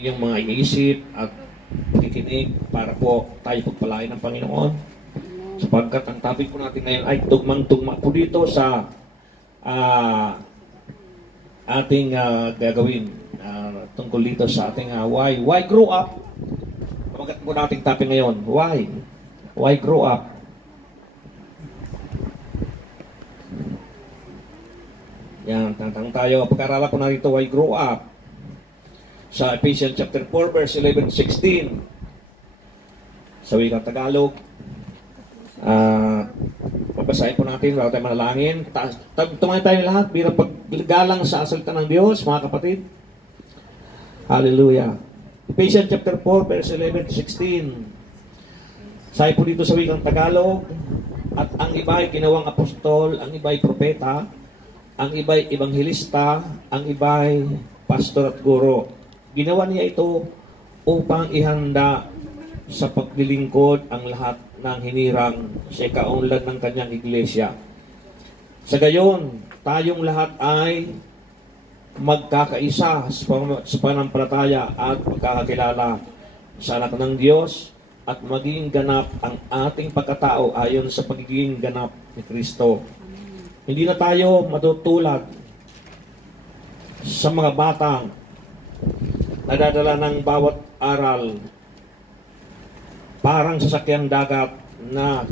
Yung mga iisip at pakikinig para po tayo pagpalain ng Panginoon. Sapagkat ang topic po natin ngayon ay tugmang-tugma po dito sa ating gagawin tungkol dito sa ating why grow up. Pamagat po natin topic ngayon, why grow up. Yan, tantang tayo. Pag-aralan po natin ito, why grow up. Sa Ephesians chapter 4, verse 11-16. Sa wikang Tagalog. Pabasahin po natin, bago tayo manalangin. Tumayo tayo lahat, bilang paggalang sa salita ng Diyos, mga kapatid. Hallelujah. Ephesians chapter 4, verse 11-16. Sabi po dito sa wikang Tagalog, at ang iba ay ginawang apostol, ang iba ay propeta, ang iba ay ebanghelista, ang iba ay pastor at guro. Ginawa niya ito upang ihanda sa paglilingkod ang lahat ng hinirang sa ikaunlad ng kanyang iglesia. Sa gayon, tayong lahat ay magkakaisa sa panampalataya at pagkakakilala sa anak ng Diyos at maging ganap ang ating pagkatao ayon sa pagiging ganap ni Kristo. Hindi na tayo matutulad sa mga batang nadadala ng bawat aral parang sasakyang dagat na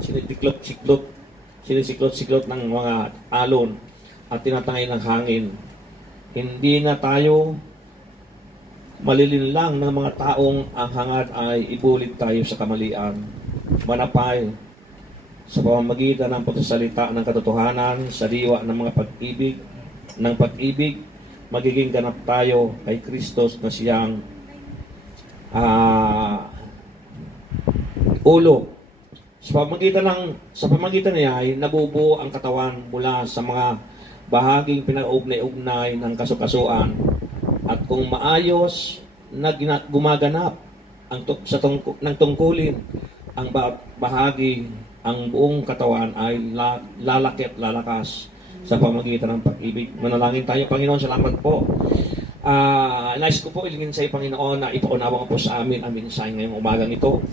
sinisiklot-siklot ng mga alon at tinatangay ng hangin. Hindi na tayo malilinlang ng mga taong ang hangad ay ibulit tayo sa kamalian. Manapay sa pamamagitan ng pagsasalita ng katotohanan, sa diwa ng mga pag-ibig, magiging ganap tayo kay Kristo na siyang ulo. Sa pamamagitan niya ay nabubuo ang katawan mula sa mga bahaging pinag-ugnay-ugnay ng kasukasuan. At kung maayos na gumaganap ng tungkulin ang bahagi, ang buong katawan ay lalaki at lalakas sa pamamagitan ng pag-ibig. Manalangin tayo, Panginoon, salamat po. Nais ko po ilingin sa iyo, Panginoon, na ipaunawa po sa amin ang mensahe ngayong umagang ito.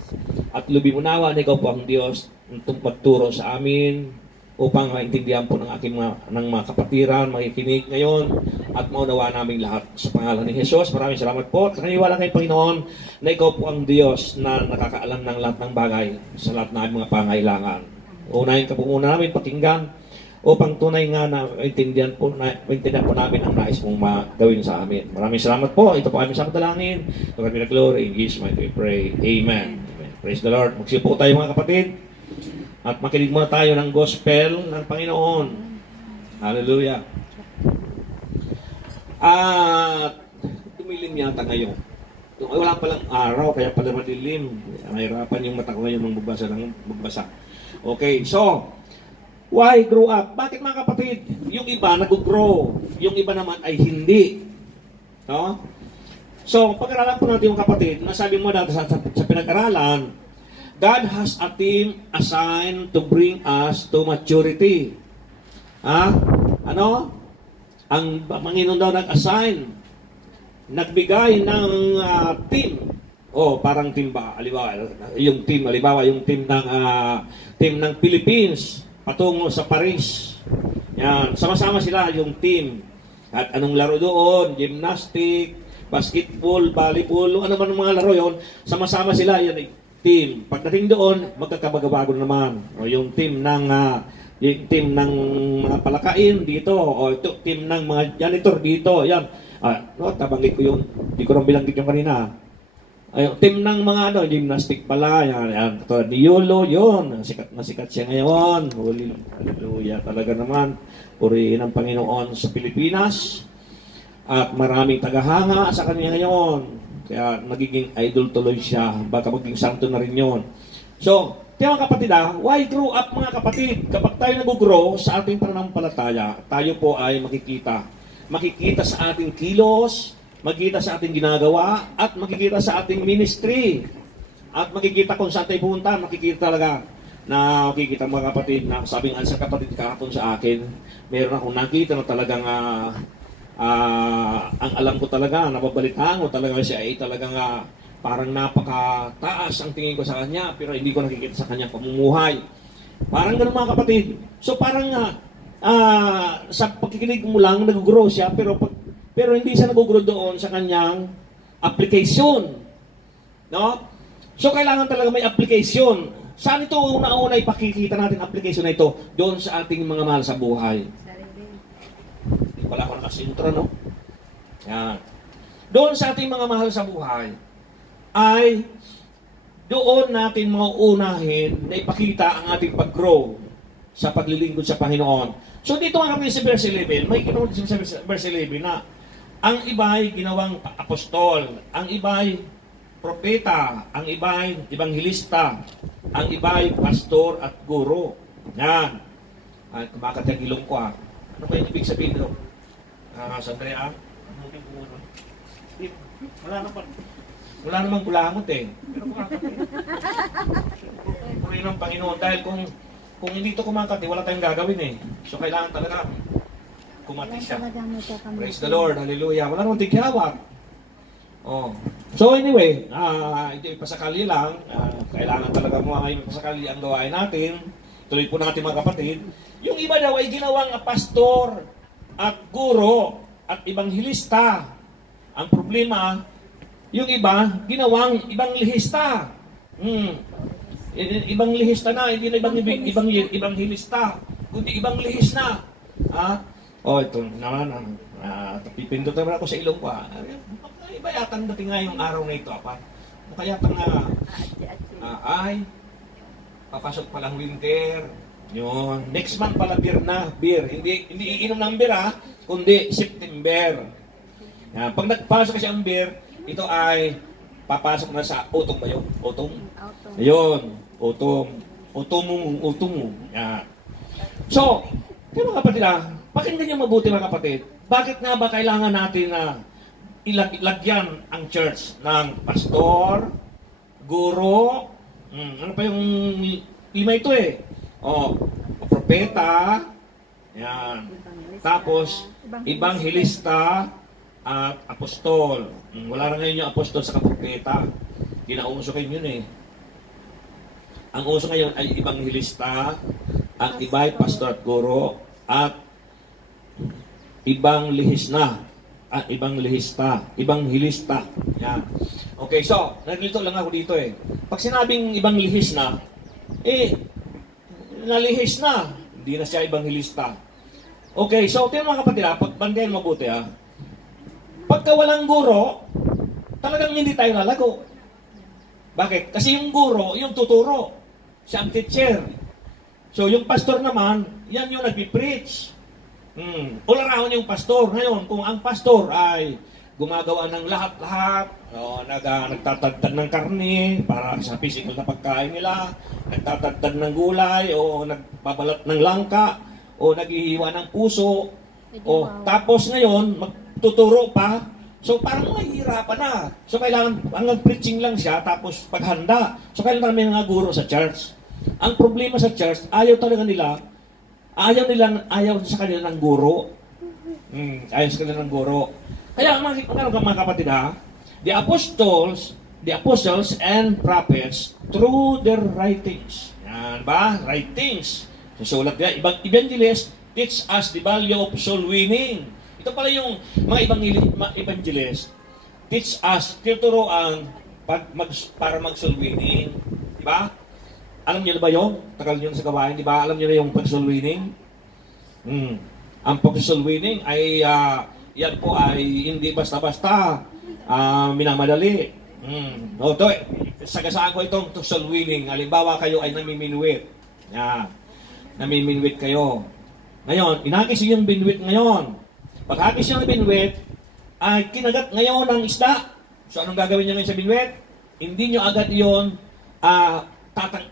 At lubing unawa na ikaw po ang Diyos itong pagturo sa amin upang maintindihan po ng aking mga kapatiran, makikinig ngayon at maunawa namin lahat sa pangalan ni Jesus. Maraming salamat po. At naniwala kayo, Panginoon, na ikaw po ang Diyos na nakakaalam ng lahat ng bagay sa lahat ng mga pangailangan. Unahin ka po muna namin pakinggan upang tunay nga na maintindihan po namin ang nais mong magawin sa amin. Maraming salamat po. Ito po aming samtalangin. To God be the glory. In Jesus' mighty we pray. Amen. Praise the Lord. Magsipo tayo, mga kapatid. At makinig muna tayo ng gospel ng Panginoon. Hallelujah. At dumilim yata ngayon. Wala palang araw, kaya pala madilim. Mahirapan yung mata ko ngayon magbasa. Okay, so why grow up? Bakit, mga kapatid? Yung iba nag-grow, yung iba naman ay hindi. No? So, pag-aralan po natin yung kapatid, nasabi mo dati sa pinag-aralan, God has a team assigned to bring us to maturity. Ano? Ang Panginoon daw nag-assign, nagbigay ng team. Parang team ba? Yung team ng Philippines patungo sa Paris. Yan, sama-sama sila yung team. At anong laro doon? Gymnastic, basketball, volleyball, ano man ang mga laro yon, sama-sama sila, yan ay team. Pagdating doon, magkakabago naman. Yung team ng mga palakain dito, ito team ng mga janitor dito, yan. Tabanggit ko yun. Hindi ko rin bilanggit yung kanina. Team ng mga gymnastic pala, yan. Ito, ni Yolo, yun. Sikat siya ngayon. Hallelujah, talaga naman. Purihin ang Panginoon sa Pilipinas. At maraming tagahanga sa kanya ngayon. Kaya magiging idol tuloy siya. Baka maging santo na rin yun. So, mga kapatid, why grow up, mga kapatid? Kapag tayo nag-grow sa ating pananampalataya, tayo po ay makikita. Makikita sa ating kilos, makikita sa ating ginagawa, at makikita sa ating ministry. At makikita kung saan tayo pumunta, makikita talaga na makikita, mga kapatid, na sabing sa kapatid kahapon sa akin, meron akong nakita na talagang ang alam ko talaga, nababalitaan ko talaga siya ay talagang parang napakataas ang tingin ko sa kanya, pero hindi ko nakikita sa kanyang pamumuhay. Parang ganun mga kapatid. So parang sa pagkikinig mo lang, nag-grow siya, pero hindi siya nag-grow doon sa kanyang application. No? So kailangan talaga may application. Saan ito una-una ipakikita natin application na ito? Doon sa ating mga mahal sa buhay. Hindi pala ako nakasintro, no? Yan. Doon sa ating mga mahal sa buhay, ay doon natin mauunahin na ipakita ang ating pag-grow sa paglilingkod sa Panginoon. So dito nga kami sa verse 11, may kinawag sa verse 11 na ang iba'y ginawang apostol, ang iba'y propeta, ang iba'y ebanghilista, ang iba'y pastor at guro. Yan. Ay, kumakat yung ilong ko Ano ba yung ibig sabihin nito? Sandali Wala namang kulangot eh. Pero kumakat eh. Puri ng Panginoon dahil kung hindi ito kumakat eh, wala tayong gagawin eh. So kailangan talaga kumati siya. Praise the Lord. Hallelujah. Wala namang tighawak. Oh. So anyway, ito ipasakali lang. Kailangan talaga mga ipasakali ang gawain natin. Tuloy po natin mga kapatid. Yung iba daw ay ginawang pastor at guro at ebanghilista. Ang problema, yung iba, ginawang ibanghilista. Ibang lihis na, hindi na ibang hilista, kundi ibang lihis na. Ito naman, pipindot naman ako sa ilong ko. Iba yata dating nga yung araw na ito, apa? Kaya papasok palang winter. Yun. Next month pala beer. Hindi iinom ng beer kundi September. Pag nagpasok kasi ang beer, ito ay papasok na sa autumn ba yun? Autumn? Ayun. Autumn. So, kaya mga kapatid pakinggan niyo mabuti mga kapatid. Bakit nga ba kailangan natin na ilagyan ang church ng pastor, guro, ano pa yung lima ito eh? Propeta, yan. Tapos, ebanghilista at apostol. Wala na ngayon yung apostol sa propeta. Ginauso kayo yun eh. Ang uso ngayon ay ebanghilista, ang iba'y pastor at guro, at ibang lihis na, at ibang lihista, ibang hilista. Yan. Okay, so, nalilito lang ako dito eh. Pag sinabing ibang lihis na, nalihis na. Hindi na siya ibang hilista. Okay, so, ito yung mga kapatid pagbandayan mabuti Pagka walang guro, talagang hindi tayo lalago. Bakit? Kasi yung guro, yung tuturo. Siya ang teacher. So, yung pastor naman, yan yung nagpipreach. All around yung pastor. Ngayon, kung ang pastor ay gumagawa ng lahat-lahat, nagtatagtag ng karne para sa physical na pagkain nila, nagtatagtag ng gulay, o nagbabalat ng langka, o naghihiwa ng puso, tapos ngayon, magtuturo pa, so parang mahihirapan na. So kailangan, hanggang preaching lang siya, tapos paghanda. So kailangan may mga guro sa church. Ang problema sa church, ayaw sa kanila ng guro. Ayaw sa kanila ng guro. Kaya mga kapatid the apostles and prophets through their writings. Yan ba? Writings. Susulat niya. Ibang evangelist teach us the value of soul winning. Ito pala yung mga evangelist teach us, tinuturoan para mag-soul winning. Diba? Alam niyo na ba yun? Tagal niyo na sa gawain, di ba? Alam niyo na yung pag-soul winning? Ang pag-soul winning ay, yan po ay hindi basta-basta minamadali. Sagasaan ko itong soul winning. Halimbawa kayo ay namiminwit. Namiminwit kayo. Ngayon, inakis yung binwit ngayon. Pag akis yung binwit, ay kinagat ngayon ng isda. So anong gagawin niyo ngayon sa binwit? Hindi nyo agad yun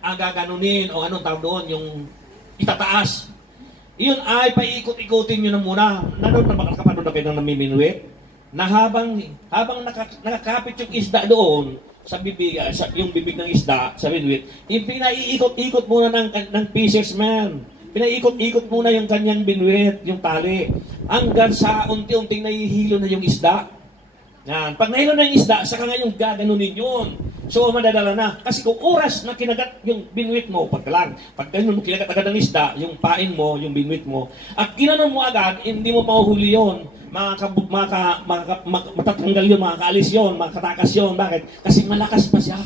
gaganunin o anong tawag doon, yung itataas. Iyon ay paikot-ikutin nyo na muna. Nanood na makakapanood na kayo ng namiminwit? Na habang nakakapit yung isda doon sa bibig, yung bibig ng isda sa binwit, pinaiikot-ikot muna ng fisherman. Pinaikot-ikot muna yung kanyang binwit, yung tali. Hanggang sa unti-unting nahihilo na yung isda. Yan. Pag nahilo na yung isda, saka nga yung gaganunin yun. So, madadala na. Kasi kung oras na kinagat yung binwit mo, pag ganun mo kinagat agad ng isda, yung pain mo, yung binwit mo, at ginanon mo agad, hindi mo mahuhuli yun. Matatanggal yun, makakaalis yun, makakatakas yun. Bakit? Kasi malakas pa siya.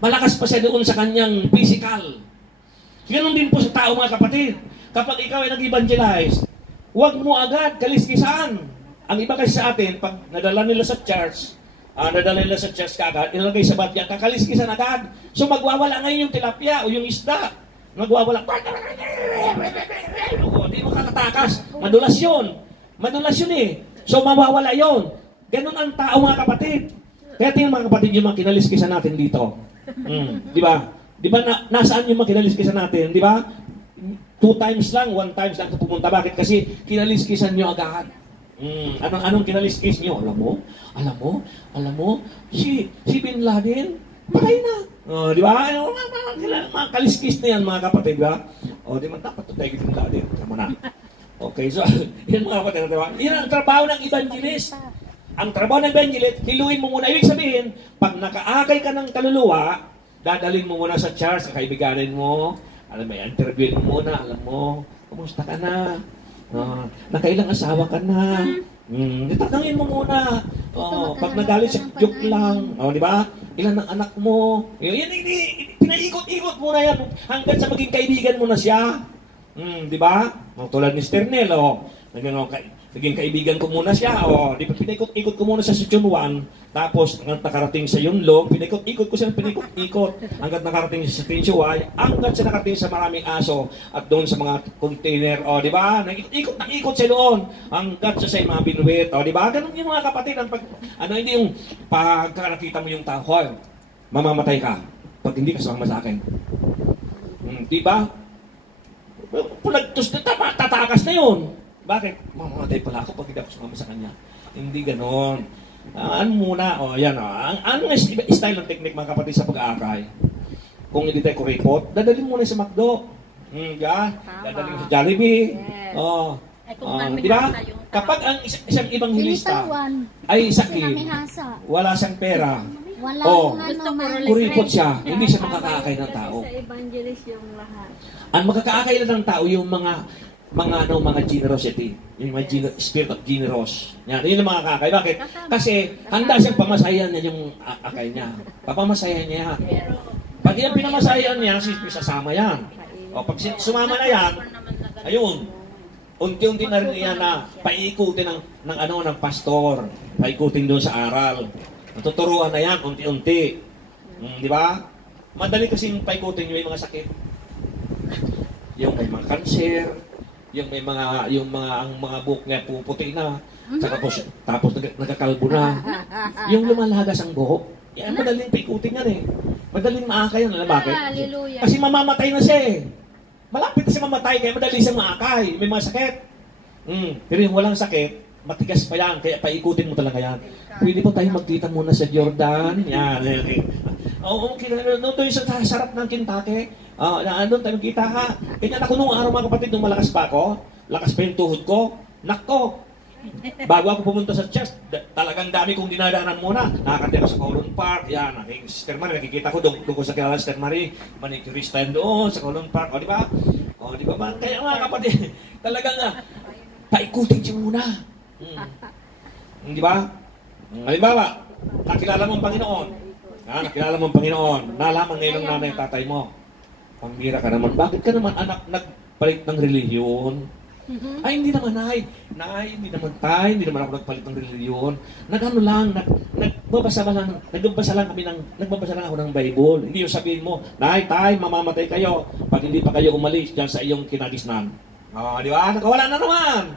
Malakas pa siya doon sa kanyang physical. Ganon din po sa tao, mga kapatid. Kapag ikaw ay nag-evangelize, huwag mo agad kaliskisan. Ang iba kasi sa atin, pag nadala nila sa church kagad, ilalagay sa batya, kakaliskisan agad. So magwawala ngayon yung tilapia o yung isda. Magwawala. Hindi mo kakatakas. Madulas yun. Madulas yun eh. So mawawala yun. Ganon ang tao, mga kapatid. Kaya tingnan, mga kapatid, yung mga kinaliskisan natin dito. Di ba? Di ba nasaan yung mga kinaliskisan natin? Di ba? 2 times lang, 1 times lang pupunta. Bakit? Kasi kinaliskisan nyo agad. Anong kinaliskis nyo? Alam mo, si Bin Laden, patay na. Di ba? Mga kaliskis na yan, mga kapatid, di ba? Di ba? Dapat tayo Bin Laden. Tama na. Okay, so, yan mga kapatid, di ba? Yan ang trabaho ng evangelist. Ang trabaho ng evangelist, hiluin mo muna. Ibig sabihin, pag nakaakay ka ng kaluluwa, dadalhin mo muna sa church, sa kaibiganin mo, alam mo, interviewin mo muna, alam mo, kumusta ka na? Nakailang asawa ka na? Tatanungin mo muna. Pag nagalit siya, joke lang. Di ba? Ilan ang anak mo? Yan, pinaikot-ikot muna yan hanggang sa maging kaibigan mo na siya. Di ba? Tulad ni Sternel, naging kaibigan ko muna siya. Di ba, pinaikot-ikot ko muna sa Section 1, tapos nakarating sa Yunlong, pinaikot-ikot ko siya, hanggang nakarating sa Section Y, hanggang siya nakarating sa maraming aso, at doon sa mga container, di ba? Nakikot siya doon, hanggang siya sa mga binuwit, di ba? Ganun yung mga kapatid, hindi yung pagkakakita mo yung tao, mamamatay ka, pag hindi ka sumama sa akin. Di ba? Tatakas na yun. Bakit? Mamamatay pala ako pag hindi ako sumama sa kanya. Hindi ganon. Ano style ng technique, mga kapatid, sa pag-aakay? Kung hindi tayo kuripot, dadalhin muna sa McDo. Dadalhin sa Jollibee. Di ba? Kapag ang isang evangelista ay sakit, wala siyang pera, kuripot siya, hindi siya makakaakay ng tao. Sa evangelist yung lahat. Ang makakaakay lang ng tao, yung mga generosity, yung mga spirit of generous. Yan, yun ang mga kakay. Bakit? Kasi handa siyang pamasayan niya yung akay niya. Papamasayan niya. Pag yan pinamasayan niya, sasama yan. Pag sumama na yan, ayun, unti-unti na rin yan na paikutin ng pastor. Paikutin doon sa aral. Natuturuan na yan, unti-unti. Di ba? Madali kasing paikutin yung mga sakit. Yung may mga cancer, yung mga buhok niya puputi na, tapos nagkakalbo na. Yung lumalagas ang buhok, yan madaling paikutin yan eh. Madaling maakay yan. Bakit? Kasi mamamatay na siya eh. Malapit na siya mamatay, kaya madali siyang maakay. May mga sakit. Pero yung walang sakit, matigas pa yan, kaya paikutin mo talaga yan. Pwede po tayo magkita muna sa Jordan. Yan. Doon sa sarap ng Kentucky. Doon tayo magkita ka. Kanya ako nung araw, mga kapatid, nung malakas pa ako, lakas pa yung tuhod ko, nako, bago ako pumunta sa church, talagang dami kong dinadaanan muna. Nakakatira sa Colon Park, yan, Sister Marie, nakikita ko doon ko sa kilala Sister Marie, manicurista doon sa Colon Park, di ba? Di ba ba? Kaya mga kapatid, talagang paikutin siya muna. Di ba? Halimbawa, nakilala mo ang Panginoon. Nakilala mo ang Panginoon. Nalaman ngayon ng nanay at tatay mo. Pambira ka naman. Bakit ka naman anak nagpalit ng relihiyon? Ay, hindi naman, Nay. Nay, hindi naman tayo. Hindi naman ako nagpalit ng relihiyon. Nagbabasa lang ako ng Bible. Hindi yung sabihin mo, Nay, tay, mamamatay kayo pag hindi pa kayo umalis dyan sa iyong kinagisnan. Di ba? Nakawala na naman.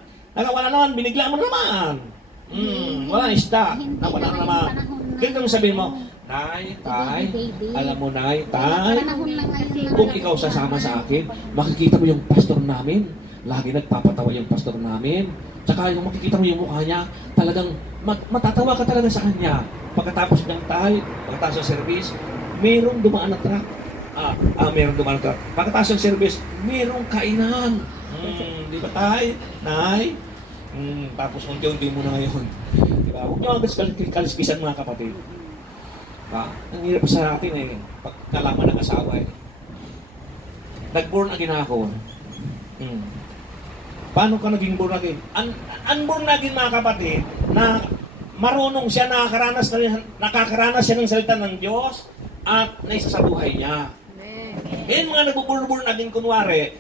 Binigla mo na naman. Wala isda. Nawala na naman. Ganito yung sabihin mo, Nay, tay, alam mo, Nay, tay, kung ikaw sasama sa akin, makikita mo yung pastor namin. Lagi nagpapatawa yung pastor namin. Tsaka yung makikita mo yung mukha niya, talagang matatawa ka talaga sa kanya. Pagkatapos ng tay, pagkatapos sa service, mayroong dumaan na truck. Meron dumaan ka. Pagkatapos ng service, merong kainan. Di ba tayo? Nay? Tapos unti-unti mo na ngayon. Di ba? Huwag nyo agad kaliskisan mga kapatid. Ang hirap sa atin eh, pagkalaman ng asawa eh. Nag-born again ako. Paano ka naging born again? Unborn again mga kapatid, na marunong siya, nakakaranas siya ng salita ng Diyos at naisa sa buhay niya. Yan mga nagbo-born again kunwari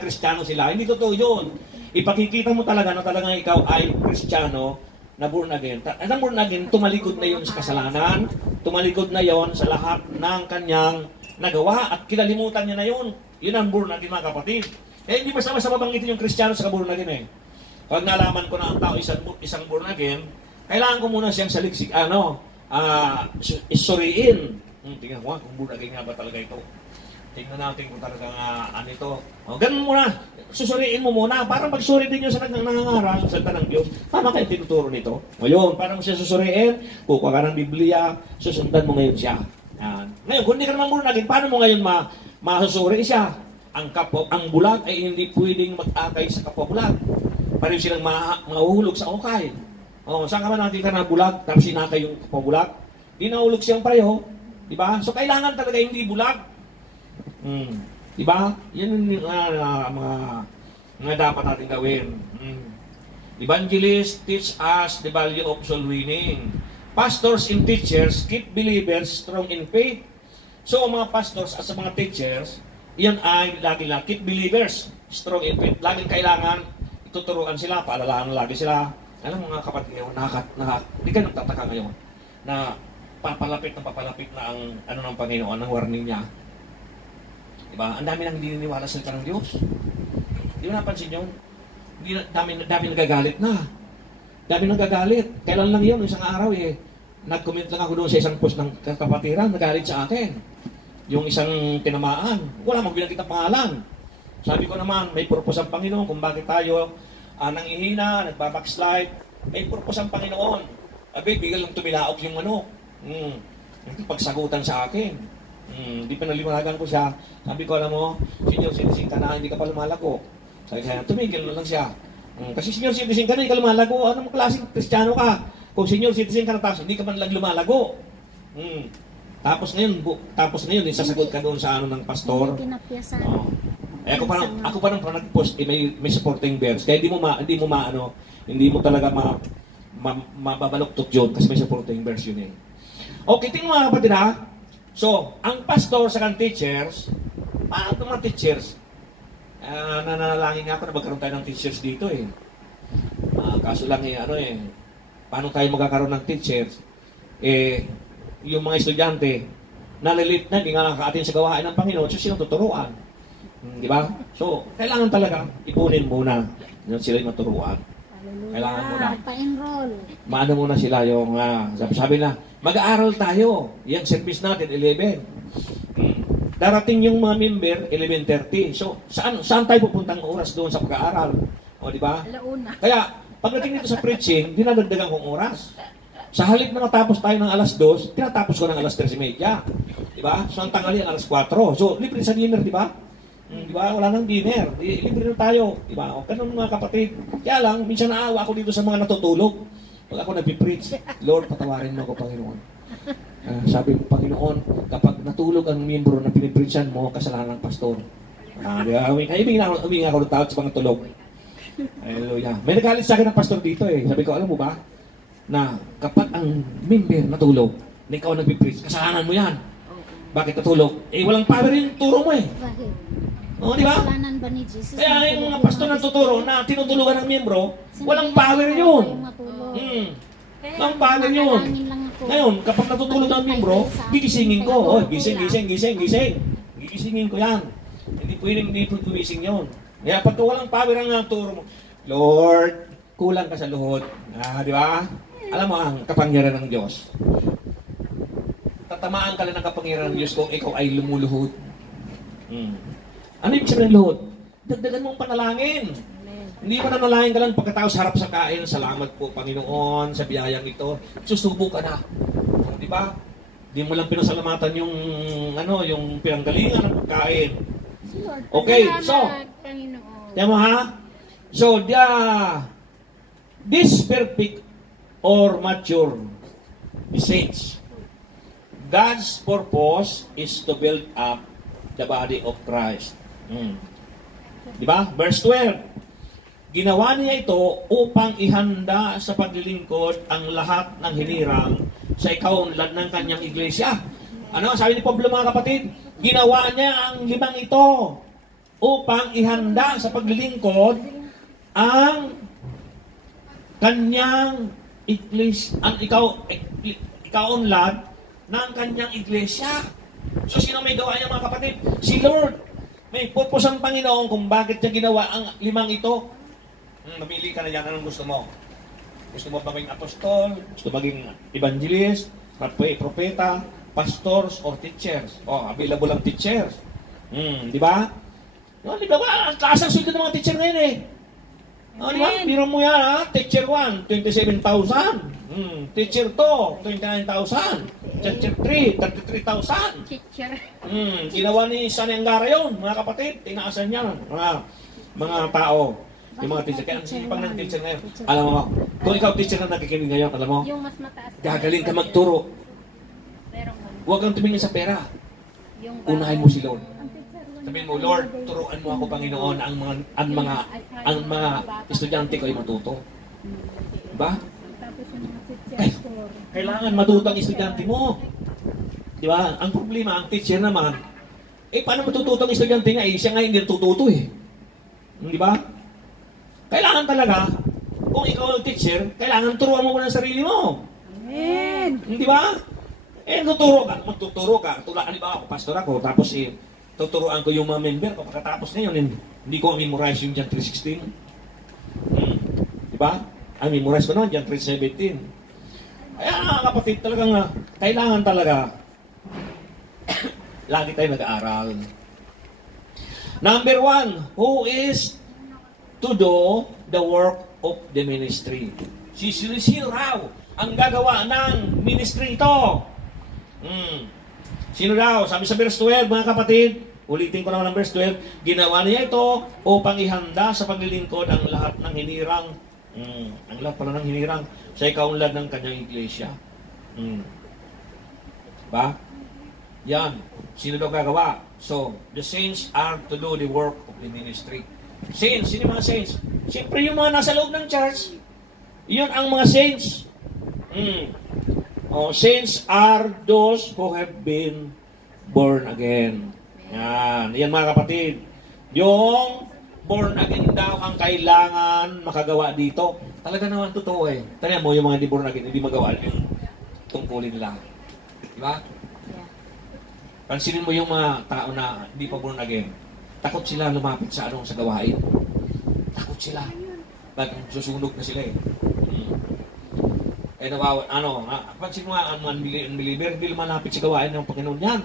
Kristiyano sila, hindi totoo yun. Ipakikita mo talaga na talagang ikaw ay Kristiyano na born again. At ang born again, tumalikod na yon sa kasalanan, tumalikod na yon sa lahat ng kanyang nagawa at kinalimutan niya na yon. Yun ang born again mga kapatid. Hindi basta-basta mabanggitin yung Kristiyano sa born again eh. Pag nalaman ko na ang tao isang born again, kailangan ko muna siyang saliksik, isuriin. Tingnan ko kung born again nga ba talaga ito. Tingnan natin kung talagang ano ito. Ganun muna. Susuriin mo muna. Parang magsuri din yun sa nangangaral sa salita ng Diyos. Paano kayo tinuturo nito? Ngayon, parang mo siya susuriin, kukuha ka ng Biblia, susundan mo ngayon siya. Yan. Ngayon, kung hindi ka naman born again, paano mo ngayon masusuri siya? Ang bulag ay hindi pwedeng mag-akay sa kapwa-bulag. Pareho silang mahuhulog sa ukay. Saan ka man nakita na bulag, tapos sinakay yung kapwa-bulag? Di nahulog siyang pareho. Diba? So, kailangan talaga hindi bulag. Diba? Yan yung mga dapat natin gawin. Evangelists teach us the value of soul winning. Pastors and teachers keep believers strong in faith. So, mga pastors at mga teachers, yan ay lagi lang keep believers strong in faith. Laging kailangan ituturuan sila, paalalaan lagi sila. Alam mga kapatid, hindi ka nagtataka ngayon na papalapit na ang ng Panginoon, ang warning niya. Diba? Ang dami nang hindi niniwala sa salita ng Diyos. Di ba napansin yun? Dami nagagalit na. Dami nagagalit. Kailan lang yun? Isang araw eh. Nag-comment lang ako doon sa isang post ng kapatiran. Nagalit sa akin. Yung isang tinamaan. Wala mang binanggit ang pangalan. Sabi ko naman, may purpose ang Panginoon kung bakit tayo nangihina, nagbabackslide. May purpose ang Panginoon. Bigla lang tumilaok yung pagsagutan sa akin. Hindi pa naliwanagan ko siya. Sabi ko, alam mo, senior citizen ka na, hindi ka pa lumalago. Sabi kaya, tumigil na lang siya. Kasi senior citizen ka na, hindi ka lumalago. Anong klaseng Kristiyano ka? Kung senior citizen ka na tapos, hindi ka man lang lumalago. Tapos ngayon, sasagot ka doon sa ng pastor. Ako parang nag-post, may supporting verse. Kaya hindi mo talaga mababaluktot yun kasi may supporting verse yun eh. Okay, tingnan mga kapatid ha. So, ang pastor sa teachers, paano itong mga teachers? Nananalangin nga ako na magkaroon tayo ng teachers dito eh. Kaso lang paano tayo magkakaroon ng teachers? Yung mga estudyante, nalilit na, hindi nga nakaka-atin sa gawain ng Panginoon, so silang tuturuan. Di ba? So, kailangan talaga ipunin muna sila yung maturuan. Kailangan muna. Pa-enroll. Maano muna sila yung, sabi na, mag-aaral tayo. Yung service natin, 11. Darating yung mga member, 11:30. So, saan tayo pupuntang oras doon sa pag-aaral? O, di ba? Alauna. Kaya, pagdating dito sa preaching, dinadagdagan kong oras. Sa halip na natapos tayo ng alas 2, tinatapos ko ng alas 3:30. Di ba? So, ang tanghali, alas 4. So, libre sa dinner, di ba? Di ba? Wala nang dinner. Libre na tayo. Di ba? O, ganun mga kapatid. Kaya lang, minsan naawa ako dito sa mga natutulog. Pag ako nagpipreach, Lord, patawarin mo ako, Panginoon. Sabi mo, Panginoon, kapag natulog ang miyembro na pinipreachan mo, kasalanan ng pastor. Di ba? Humingi ako ng tawad sa mga tulog. Hallelujah. May nagalit sa akin ng pastor dito eh. Sabi ko, alam mo ba, na kapag ang member natulog, na ikaw nagpipreach, kasalanan mo yan. Bakit natulog? Walang power yung turo mo eh. Bakit? O, di ba? Kasalanan ba ni Jesus? Kaya yung mga pastor na tuturo na tinutulugan ng miyembro, walang power yun. Walang power yun. Ngayon, kapag natutulog ang miyembro, gigisingin ko. Gising. Gigisingin ko yan. Hindi pwedeng gumising yun. Kaya pag walang power ang turo mo, Lord, kulang ka sa luhod. Di ba? Alam mo ang kapangyarihan ng Diyos. Tatamaan ka lang ng kapangyarihan ng Diyos kung ikaw ay lumuluhod. Ano ibig sabihin ng luhod? Dagdagan mong panalangin. Hindi pa nanalangin ka lang pagkatapos harap sa kain. Salamat po, Panginoon, sa biyayang ito. Susubo ka na. Di ba? Di mo lang pinasalamatan yung, yung pinanggalingan ng pagkain. Si Lord. Okay, so, Salamat, Panginoon. tiyan mo ha? So, this perfect or mature the saints. God's purpose is to build up the body of Christ. Di ba? Verse 12. Ginawa niya ito upang ihanda sa paglilingkod ang lahat ng hinirang sa ikaunlad ng kanyang iglesia. Ano? Sabi ni Pablo, mga kapatid, ginawa niya ang 5 ito upang ihanda sa paglilingkod ang kanyang iglesia, ang ikaunlad ng kanyang iglesia. So, sino may gawa niya, mga kapatid? Si Lord. May purpose ang Panginoon kung bakit niya ginawa ang 5 ito. Mamili ka na yan. Anong gusto mo? Gusto mo maging apostol? Gusto maging evangelist? Propeta? Pastors? Or teachers? Available ang teachers. Di ba? Di ba? Ang taas ang sweldo ng mga teacher ngayon eh. Di ba? Biro mo yan ha? Teacher 1, 27,000. Teacher 2, 29,000. Teacher 3, 33,000. Teacher. Ginawa ni Sani Angara yun, mga kapatid. Tinaasan niya. Mga tao. Yung mga teacher. Kaya ang sipang ng teacher ngayon. Alam mo, kung ikaw teacher na nakikinig ngayon, alam mo, Yung mas mataas. gagaling ka magturo. Pero Huwag kang tumingin sa pera. yung Unahin mo si Lord. Sabihin mo, Lord, turuan mo ako, Panginoon, ang mga estudyante ko ay matuto. Diba? Tapos yung mga Ay, teacher. kailangan matuto ang estudyante mo. Diba? Ang problema, ang teacher naman, paano matututo ang estudyante niya? Siya nga hindi natututo eh. Diba? Kailangan talaga, kung ikaw ang teacher, kailangan turuan mo muna ang sarili mo. Amen. Di ba? Magtuturo ka. Tulad, ba ako, pastor ako, tapos tuturuan ko yung mga member ko. Pagkatapos ngayon, hindi ko memorize yung John 3:16. Di ba? Memorize ko naman, John 3:17. Kaya kapatid, talagang kailangan talaga lagi tayo nag-aaral. Number 1, who is to do the work of the ministry. Sino raw ang gagawa ng ministry ito? Sino raw? Sabi sa verse 12, mga kapatid, ulitin ko naman ang verse 12, ginawa niya ito upang ihanda sa paglilingkod ang lahat ng hinirang, ang lahat pala ng hinirang sa ikaunlad ng kanyang iglesia. Ba? Yan. Sino daw gagawa? So, the saints are to do the work of the ministry. Saints, sino mga saints? Siyempre yung mga nasa loob ng church, yun ang mga saints. Saints are those who have been born again. Yan mga kapatid. Yung born again daw ang kailangan makagawa dito. Talaga naman totoo eh. Tanya mo yung mga hindi born again, hindi magawa yung tungkulin nila. Diba? Pansinin mo yung mga tao na hindi pa born again. Takot sila lumapit sa sa gawain. Takot sila. Bakit susunog na sila eh. Pansin mo nga, ang mga unbeliever, hindi lumalapit sa gawain ng Panginoon yan.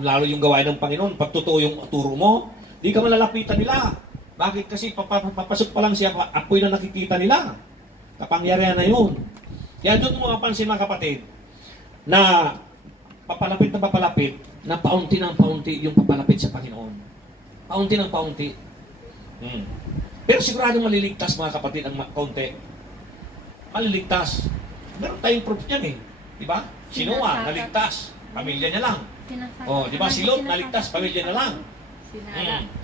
Lalo yung gawain ng Panginoon, pag totoo yung turo mo, di ka malalapitan nila. Bakit? Kasi papasok pa lang siya, apoy na nakikita nila. Kapangyarihan na yun. Kaya doon mo mapansin mga kapatid, na papalapit, na paunti ng paunti yung papalapit sa Panginoon. Paunti ng paunti. Pero siguradong maliligtas mga kapatid ang kaunti. Maliligtas. Meron tayong proof yan eh. Diba? Si Noah, naligtas. Pamilya niya lang. Diba? Si Lot, naligtas. Pamilya niya lang.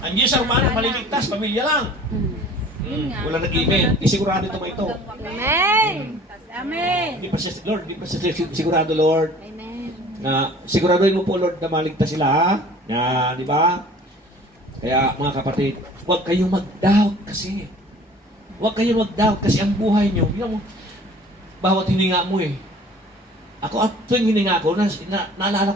Ang Diyos ang man, maliligtas. Pamilya lang. Wala nag-email. Isigurado ito mo ito. Amen. Amen. Di pa siya, Lord, di pa siya sigurado, Lord. Amen. Siguraduhin mo po, Lord, na maligtas sila, ha? Yan, di ba? Kaya, mga kapatid, huwag kayong mag-doubt kasi. Huwag kayong mag-doubt kasi ang buhay nyo, bawat hininga mo eh. Ako, at tuwing hininga ko, naalala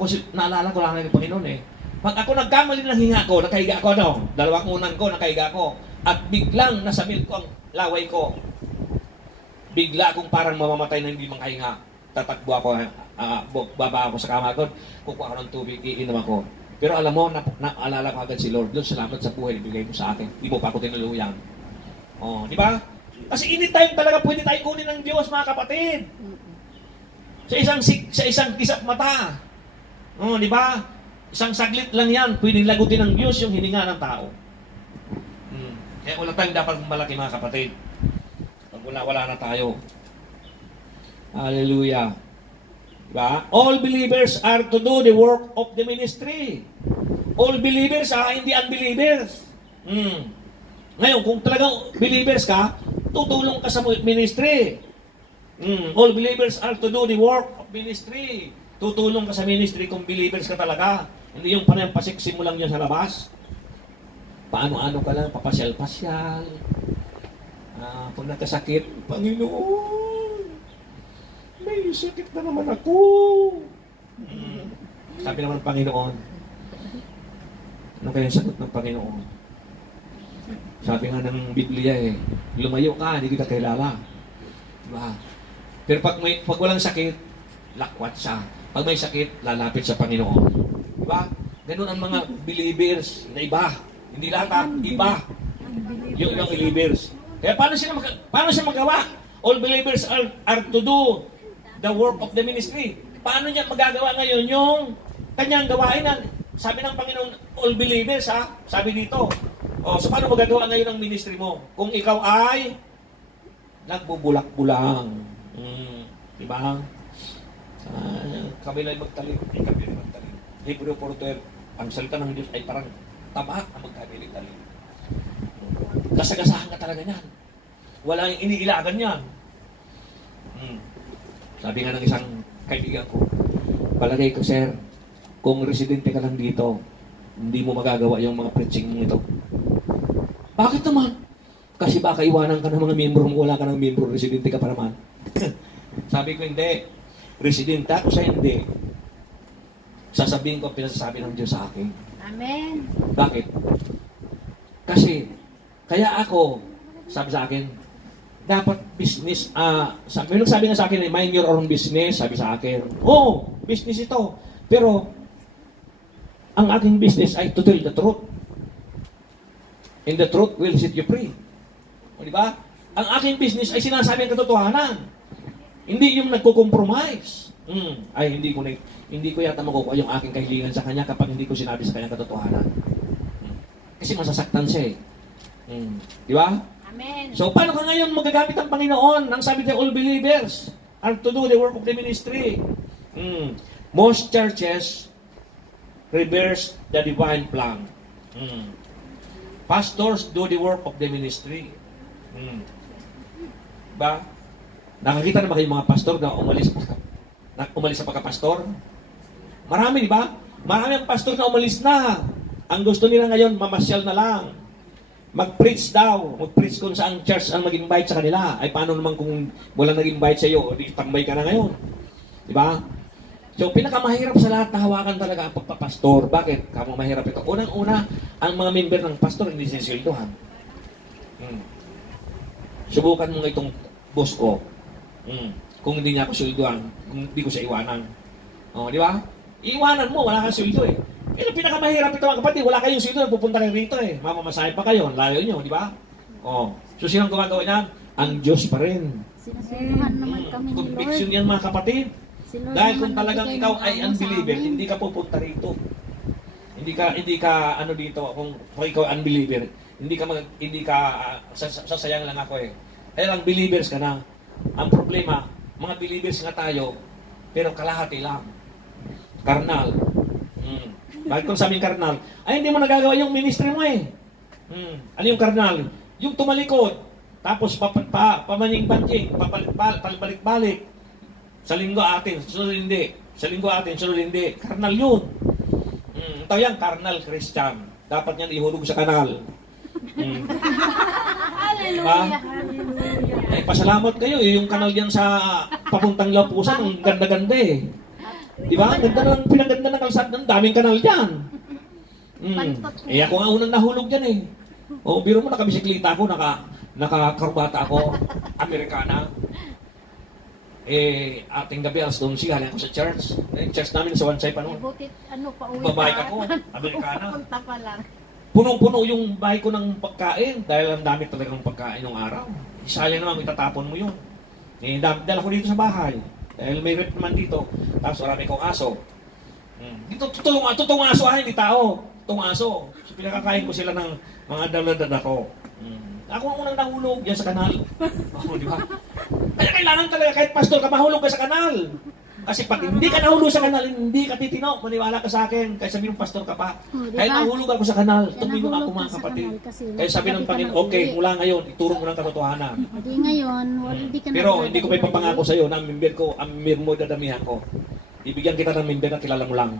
ko lang ng Panginoon eh. Pag ako nagkamali ng hinga ko, nakahiga ako, dalawang unan ko, nakahiga ko. At biglang nasamil ko ang laway ko. Bigla akong parang mamamatay na hindi makahinga. Tatakbo ako, baba ako sa kama ko, kukuha ako ng tubig, iinom ako. Pero alam mo, naalala ko agad si Lord. Lord, salamat sa buhay, ibigay mo sa akin. Di mo pa ako tinuluyan. Di ba? Kasi anytime talaga pwede tayo kunin ng Diyos, mga kapatid. Sa isang kisap mata. Oh, di ba? Isang saglit lang yan, pwedeng lagutin ng Diyos yung hininga ng tao. Kaya wala tayong dapat malaki mga kapatid. Pag wala na tayo. Hallelujah. Diba? All believers are to do the work of the ministry. All believers, hindi unbelievers. Ngayon, kung talagang believers ka, tutulong ka sa ministry. All believers are to do the work of ministry. Tutulong ka sa ministry kung believers ka talaga. Hindi yung panampasiksi mo lang yun sa labas. Paano-ano ka lang, papasyal-pasyal. Pag nagkasakit, Panginoon, may sakit na naman ako. Sabi naman ng Panginoon, ano kaya yung sagot ng Panginoon? Sabi nga ng Biblia lumayo ka, hindi kita kilala. Diba? Pero pag walang sakit, lakwat siya. Pag may sakit, lalapit sa Panginoon. Diba? Ganun ang mga believers na iba. Hindi lahat, iba. Yung ibang believers. Kaya paano siya magawa? All believers are to do the work of the ministry. Paano niya magagawa ngayon yung kanyang gawain na sabi ng Panginoon, all believers sabi dito. So paano magagawa ngayon ang ministry mo? Kung ikaw ay nagbubulak-bulang. Diba? Kabila'y magtalim. Kabila'y magtalim. Hebrew 4:12, ang salita ng Diyos ay parang tama ang magkabiling-talim. Kasagasahan ka talaga niyan. Wala yung iniilagan niyan. Sabi nga ng isang kaibigan ko, palagay ko, sir, kung residente ka lang dito, hindi mo magagawa yung mga preaching mo ito. Bakit naman? Kasi baka iwanan ka ng mga miyembro mo, wala ka ng miyembro, residente ka pa naman. Sabi ko, hindi. Residente ako sa hindi. Sasabihin ko ang pinasasabi ng Diyos sa akin. Amen. Bakit? Kasi, kaya ako, sabi sa akin, dapat business, may nagsabi nga sa akin, mind your own business, sabi sa akin. Business ito. Pero, ang aking business ay to tell the truth. And the truth will set you free. O, di ba? Ang aking business ay sinasabi ang katotohanan. Hindi yung nagko-compromise. Hindi ko yata makukuha yung aking kahilingan sa kanya kapag hindi ko sinabi sa kanya katotohanan. Kasi masasaktan siya Di ba? Amen. So, paano ka ngayon magagamit ang Panginoon? Nang sabi tayo, all believers are to do the work of the ministry. Most churches reverse the divine plan. Pastors do the work of the ministry. Ba? Nakakita na ba kayong mga pastor na umalis sa pagkapastor? Marami, di ba? Marami ang pastor na umalis na. Ang gusto nila ngayon, mamasyal na lang. Mag-preach daw. Mag-preach kung saan church ang mag-invite sa kanila. Ay, paano naman kung walang nag-invite sa iyo? Di tambay ka na ngayon. Di ba? So, pinakamahirap sa lahat na hawakan talaga ang pagpapastor. Bakit? Kamo mahirap ito. Unang-una, ang mga member ng pastor hindi sisilduhan. Subukan mo nga itong boss ko. Kung hindi niya ako silduhan, kung hindi ko siya iwanan. Di ba? Iwanan mo, wala kang sildo Pero pinakamahirap ito mga kapatid, wala kayong sildo, pupunta kayo rito Mamamasahe pa kayo, layo nyo, di ba? So, sino ang gumagawa niyan? Ang Diyos pa rin. Sinusunod naman kami ni Lord. Conviction yan mga kapatid. Dahil kung talagang ikaw ay unbeliever, hindi ka pupunta rito. Hindi ka dito, kung ikaw unbeliever, hindi ka sasayang lang ako Dahil ang believers ka na. Ang problema, mga believers nga tayo, pero kalahati lang. Karnal. Bakit kung sabing karnal? Ay, hindi mo nagagawa yung ministry mo Ano yung karnal? Yung tumalikod, tapos pamaning-banting, pabalik-balik. Sa linggo atin, sunod hindi. Sa linggo atin, sunod hindi. Karnal yun. Ito yan, karnal Christian. Dapat yan ihulog sa kanal. Hallelujah. Ay, pasalamat kayo. Yung kanal yan sa papuntang Lapusan, ang ganda-ganda Di ba? Ang ganda ng pinaganda ng kalsada. Ang daming kanal dyan. Ako nga unang nahulog dyan biro mo, nakabisiklita ako, nakakarbata ako, Amerikana. Ating gabi, alas 11, galing ako sa church. Church namin sa Wansay pa noon. Butit, pauwi Babayk ako, Amerikana. Punta pa lang. Punong-puno yung bahay ko ng pagkain dahil ang dami talagang pagkain ng araw. Sayang naman, itatapon mo yun. Dala ko dito sa bahay. Dahil may rep naman dito, tapos marami kong aso. Dito, totoong aso hindi tao. Totoong aso. So, pinakakain ko sila ng mga daladada ko. Ako ang unang nahulog yan sa kanal. Oh, di ba? Kaya kailangan talaga kahit pastor ka, mahulog ka sa kanal. Kasi pag hindi ka nahulog sa kanal, hindi ka titino. Maniwala ka sa akin. Kaya sabi ng pastor ka pa. Kaya nahulog ako sa kanal. Tumingin ako mga kapatid. Kaya sabi ng Panginoon, okay, mula ngayon, ituro mo ng katotohanan. Hindi ngayon, hindi ka na. Pero hindi ko may papangako sa iyo na ang member mo dadamihan ko. Ibigyan kita ng member na kilala mo lang.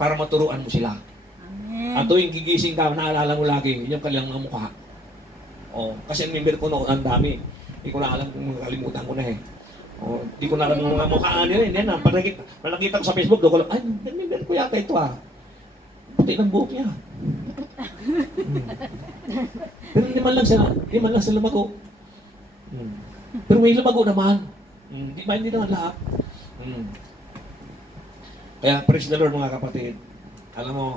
Para maturuan mo sila. Amen. At tuwing gigising ka, naalala mo lagi yung kanilang mga mukha. Oh, kasi ang member ko noon, ang dami. Hindi ko na alam kung makalimutan ko na eh. Oh, hindi ko na alam yung mga mukhaan nila. Hindi na, pag nakita ko sa Facebook, doon ko lang, ay, member ko yata ito ah. Puti ng buhok niya. Pero hindi man lang sila lumago. Pero may lumago naman. Hindi naman lahat. Kaya praise the Lord mga kapatid. Alam mo,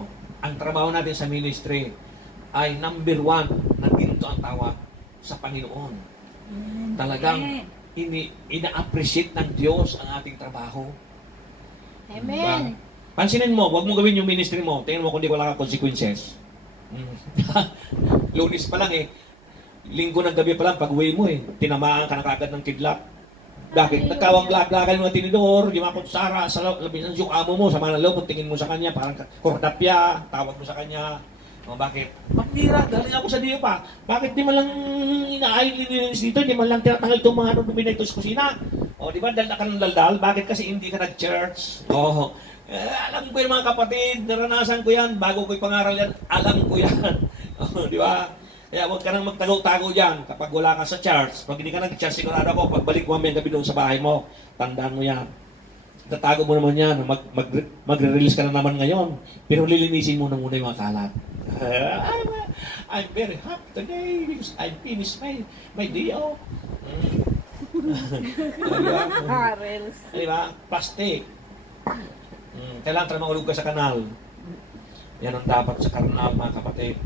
ang trabaho natin sa ministry ay number 1 na ginto ang tawag sa Panginoon. Talagang ina-appreciate ng Diyos ang ating trabaho. Amen. Pansinin mo, huwag mo gawin yung ministry mo. Tingnan mo kung di wala ka consequences. Lunes pa lang eh. Linggo ng gabi pa lang, pag-uwi mo eh. Tinamaan ka na kagad ng kidlat. Bakit? Nagkawag-laglagan mga tinidor, yung mga kutsara, sa labis yung amo mo, sa mga loob, tingin mo sa kanya, parang kordapya, tawag mo sa kanya. O bakit? Pagmira, galing ako sa Diyo pa. Bakit di man lang inaayon nilinis dito, di man lang tinatanggal itong mga dumi na ito sa kusina? O di ba, daldal ka ng daldal? Bakit kasi hindi ka nag-church? O, alam ko yung mga kapatid, naranasan ko yan, bago ko ipangaral yan, alam ko yan. O, di ba? Kaya huwag ka nang magtago-tago dyan kapag wala ka sa church. Pag hindi ka nag-church, sigurado ako, pagbalik mo gabi doon sa bahay mo, tandaan mo yan. Tatago mo naman yan, magre-release ka na naman ngayon, pero lilinisin mo na muna yung mga kalat. I'm very happy today because I finished my day off. Diba? Plastic. Kailangan tayo maulog ka sa kanal. Yan ang dapat sa karnal, mga kapatid.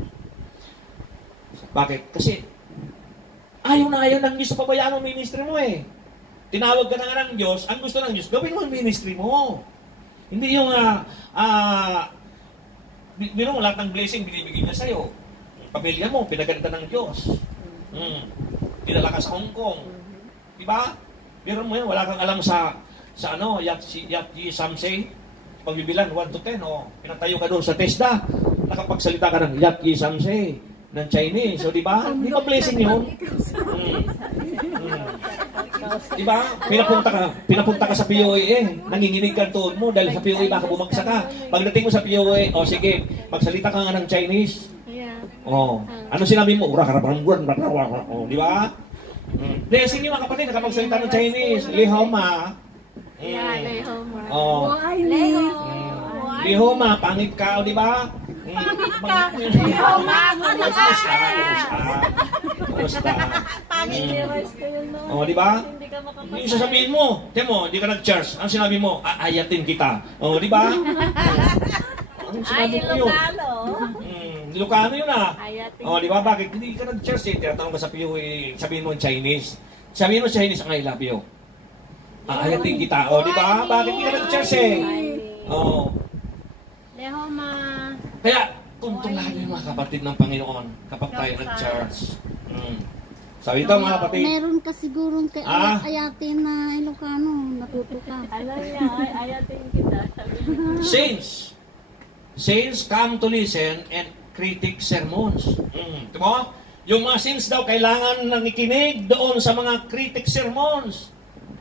Bakit? Kasi ayaw na ayaw ng Diyos sa pabayaan ng ministry mo eh. Tinawag ka na nga ng Diyos, ang gusto ng Diyos, gawin mo ang ministry mo. Hindi yung biro mo, lahat ng blessing binibigay niya sa'yo. Pamilya mo, pinaganda ng Diyos. Dinala ka sa Hong Kong. Diba? Biro mo yan, wala kang alam sa Yat Samsei. Pagbibilan, 1 to 10. Pinatayo ka doon sa TESDA. Nakapagsalita ka ng Yat Samsei ng Chinese. So, diba? Di ba blessing yun? Diba? Pinapunta ka sa POA nanginginig ka tuon mo dahil sa POA baka bumagsak ka. Pagdating mo sa POA, sige, magsalita ka nga ng Chinese. Ano sinabi mo? Di ba? Blessing yung mga kapatid, nakapagsalita ng Chinese. Lihoma. Lihoma, pangit ka, di ba? Lihoma, di ba? Yung sasabihin mo, hindi ka nag-church. Ang sinabi mo, aayatin kita. Di ba? Ang sinabi mo yun. Ilocano yun di ba? Bakit? Hindi ka nag-church eh. Tinatanong ka sa POA, sabihin mo Chinese. Sabihin mo Chinese, ang I love you. Aayatin kita. Di ba? Bakit hindi ka nag-church eh? Lehoma. Kaya, tuntulahan yung mga kapatid ng Panginoon kapag tayo nag-church. Sabi ito mga kapatid. Meron ka sigurong ayatin na Ilocano. Natuto ka. Alam niya, ayatin kita. Saints come to listen and critic sermons. Diba? Yung mga saints daw, kailangan nangikinig doon sa mga critic sermons.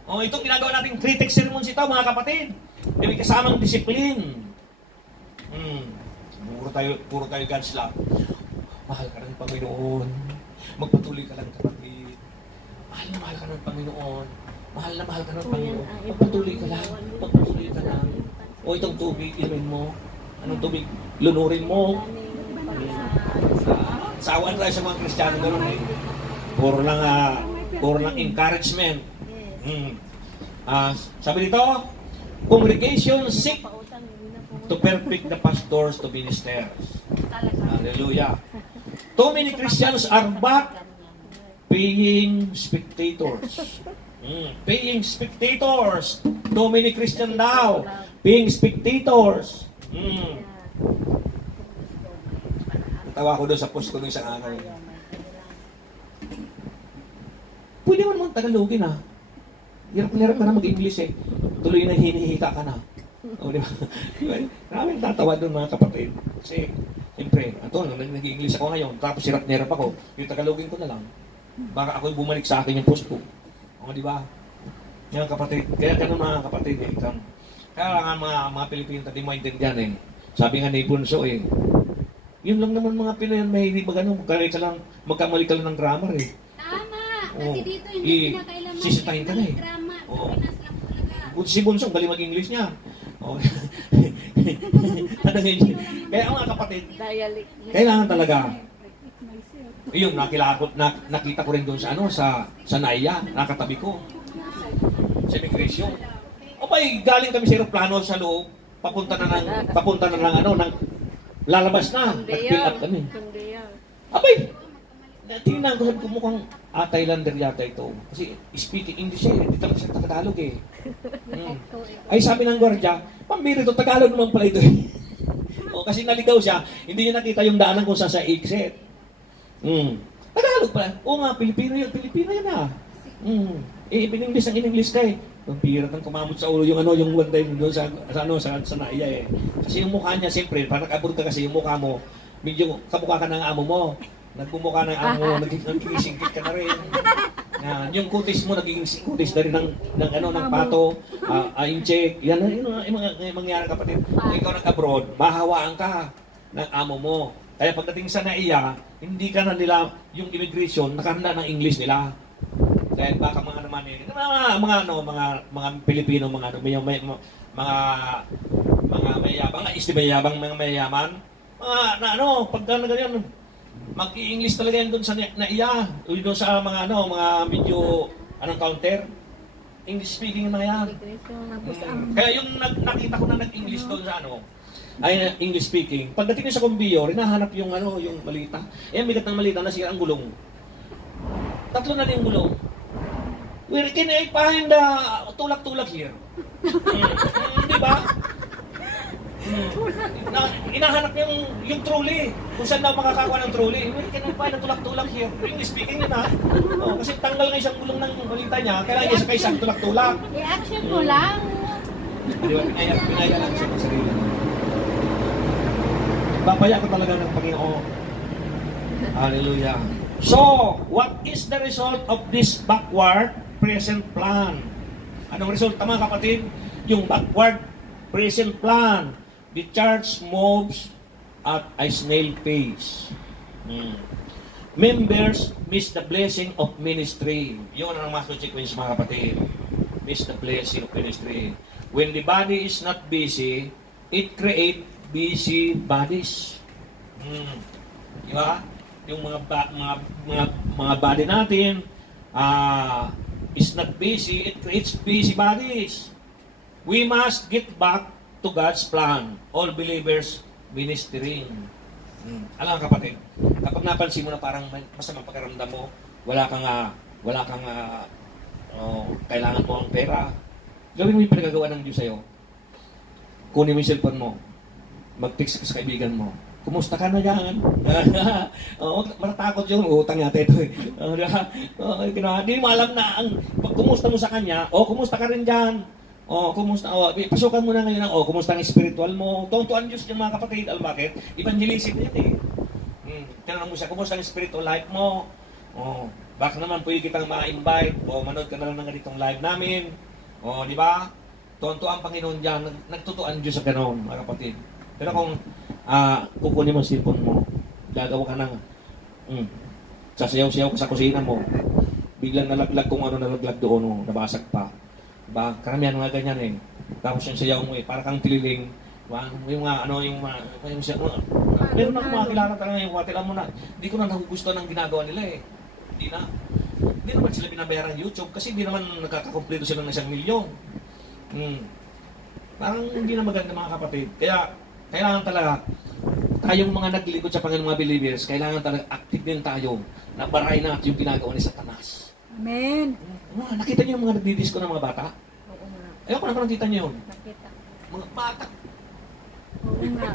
Itong ginagawa natin critic sermons ito, mga kapatid. May kasamang discipline. Puro tayo God's love. Mahal ka ng Panginoon. Magpatuloy ka lang, kapatid. Mahal ka ng Panginoon. Mahal ka ng Panginoon. Magpatuloy ka lang. Itong tubig, inumin mo. Anong tubig? Lunurin mo. Sawaan tayo sa mga Kristiyano gano'n eh. Puro lang encouragement. Sabi dito, congregation seek to perfect the pastors to ministers. Hallelujah. Too many Christians are back paying spectators. Being spectators. Too many Christian daw. Being spectators. Natawa ko doon sa post ko nung isang araw. Pwede mo naman Tagalogin ah. Hirap ka na mag-English eh. Tuloy na hinihita ka na. O, di ba? Maraming tatawa doon mga kapatid. Kasi, siyempre, nag-English ako ngayon, tapos hirap ako. Yung Tagalogin ko na lang. Baka ako'y bumalik sa akin yung post ko. O, di ba? Yan kapatid. Kaya ganun mga kapatid eh. Kaya nga mga Pilipino, hindi mo intindihan eh. Sabi nga ni Bunso eh. Yun lang naman mga Pinoy, may hindi ba ganun? Magkamali ka lang ng grammar eh. Tama! Kasi dito hindi pinakailaman. Sisitahin ka na eh. Drama. Oo. Pinas lang talaga. Buti si Bunso, galing mag-English niya. Oh. Kaya mga kapatid, kailangan talaga. Yung nakita ko rin doon sa Naya, nakatabi ko. Sa immigration. Abay, galing kami sa aeroplano sa loob, papunta na ng lalabas na. Nag-fill up kami. Abay, tingnan ko, sabi ko mukhang Thailander yata ito. Kasi speaking English eh, hindi talaga siya Tagalog eh. Ay sabi ng gwardiya, pambira ito, Tagalog naman pala ito eh. O, kasi naligaw siya, hindi niya nakita yung daanan kung saan sa exit. Tagalog pala. Oo nga, Pilipino yun ah. In-English ang in-English ka eh. Pambira kang kumamot sa ulo yung one time doon sa Naya eh. Kasi yung mukha niya, siyempre, parang nag-abroad ka kasi yung mukha mo, medyo kamukha ka ng amo mo. Nagpumukha ng amo, nagkikisingkit ka na rin. Yan, yung kutis mo, naging kutis na rin ng pato, incheck. Yan yung mangyari kapatid. Kung ikaw nag-abroad, mahawaan ka ng amo mo. Kaya pagdating sa Naiya, hindi ka na nila, yung immigration, nakahanda ng English nila. Kaya baka mga naman mga Pilipino, mga mayabang, mayabang, mga mayayaman, pagka na ganyan, mag-i-English talaga yan doon sa Naiya, doon sa mga medyo, counter, English speaking na yan. Kaya yung nakita ko na nag-English doon sa ay English speaking, pagdating sa Combiyo, hinahanap yung malita. Bigat ng malita, nasira ang gulong. 3 na yung gulong. Can I find the tulak-tulak here? Di ba? Inahanap yung trolley. Kung saan daw makakakuha ng trolley. Can I find the tulak-tulak here? English speaking na. Kasi tanggal nga isang gulong ng balita niya, kailangan niya sa isang tulak-tulak. I-action mo lang. Di ba? Pinaya lang siya ng sarili. Babaya ko talaga ng Panginoon. Hallelujah. So, what is the result of this backward present plan? Anong resulta mga kapatid? Yung backward present plan. The church moves at a snail pace. Members miss the blessing of ministry. Yun ang mga consequence mga kapatid. Miss the blessing of ministry. When the body is not busy, it creates busy bodies. Diba? Yung mga body natin is not busy, it creates busy bodies. We must get back to God's plan. All believers ministering. Alam nga kapatid, kapag napansin mo na parang masamang pagkaramdam mo, wala kang kailangan mo ang pera, gawin mo yung pinagagawa ng Diyos sa'yo. Kunin mo yung cellphone mo, mag-text ka sa kaibigan mo, kumusta ka na yan? Matatakot yun, utang yata ito eh. Hindi mo alam na pag kumusta mo sa kanya, kumusta ka rin dyan? Kumusta? Pasukan mo na ngayon kumusta ang spiritual mo? Tuwan Diyos yung mga kapatid. Alam bakit? Evangelism yan eh. Tinanong mo siya, kumusta ang spiritual life mo? Baka naman pwede kitang ma-invite manood ka na lang ng ganitong live namin. Di ba? Tuwan ang Panginoon dyan. Nagtutuan Diyos sa ganoon, mga kapatid. Pero kung kukunin mo ang cellphone mo, gagawa ka ng sasayaw-sayaw ka sa kusina mo, biglang nalaglag kung nalaglag doon, nabasag pa. Diba? Karamihan mga ganyan eh. Tapos yung sayaw mo para kang tililing. Meron na kumakilala talaga yung alam mo na, hindi ko na nagugustuhan ng ginagawa nila eh. Hindi naman sila binabayaran YouTube kasi hindi naman nakakakumpleto sila ng 1 milyon. Parang hindi na maganda mga kapatid. Kaya, kailangan talaga, tayong mga naglilingkod sa Panginoon mga believers, kailangan talaga active din tayo na baray natin yung ginagawa ni Satanas. Amen. Nakita niyo yung mga nagdidisco ng mga bata? Oo nga. Ayoko na nakita niyo yun. Nakita. Mga bata. Oo nga.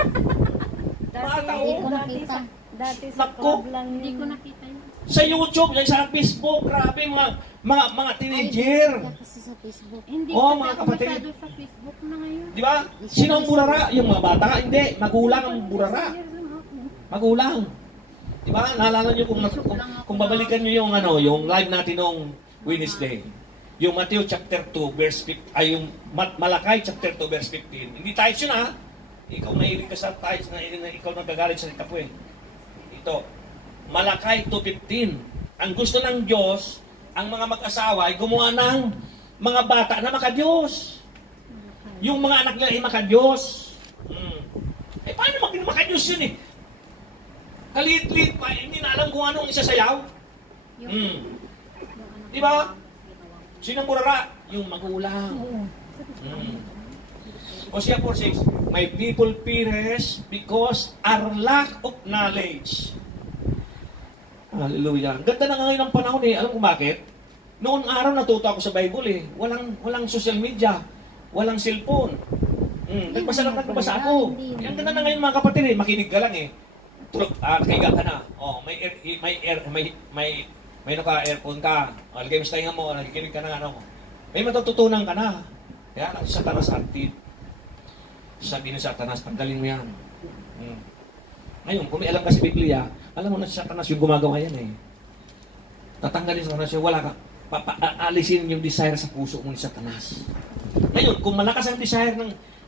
Bata, Hindi oh. ko nakita. Dati sa Naku. club lang Hindi yun. ko nakita yun. Sa YouTube, sa Facebook, grabe mga teenager. Ay, kasi sa Facebook. Hindi Oh, kasi mga ako kapatid. masyado sa Facebook na ngayon. Di ba? Sino ang burara? Yung mga bata? Hindi. Magulang ang burara. Magulang. Di ba? Naalala nyo kung babalikan nyo yung, yung live natin nung Wednesday. Yung Matthew chapter 2 verse 15, ay yung Malakay chapter 2 verse 15. Hindi tayo yun ha. Ikaw nailig ka sa tayo, ikaw nagagalit sa kapo eh. Ito, Malakay 2:15. Ang gusto ng Diyos, ang mga mag-asawa ay gumawa ng mga bata na makadiyos. Yung mga anak nila ay makadiyos. Eh, paano makadiyos yun eh? Kalit-lit pa, hindi na alam kung anong isasayaw. Di ba? Sinong burara? Yung magulang. Hosea 4:6, my people perish because our lack of knowledge. Hallelujah. Ganda na nga ngayon ng panahon eh. Alam ko bakit? Noong araw natuto ako sa Bible eh. Walang social media. Walang cellphone. Nagbasa ako. Ang ganda na ngayon mga kapatid eh. Makinig ka lang eh. Tulog, nakahiga ka na. Oh, may naka-earphone ka. Lagay mo sa tainga mo, nakikinig ka na ano. May matututunan ka na. Kaya si Satanas active. Sabi ni Satanas, tanggalin mo yan. Ngayon, kung may alam ka sa Biblia, alam mo na si Satanas yung gumagawa yan eh. Tatanggalin sa Satanas yung wala ka. Alisin yung desire sa puso mo ni Satanas. Ngayon, kung malakas ang desire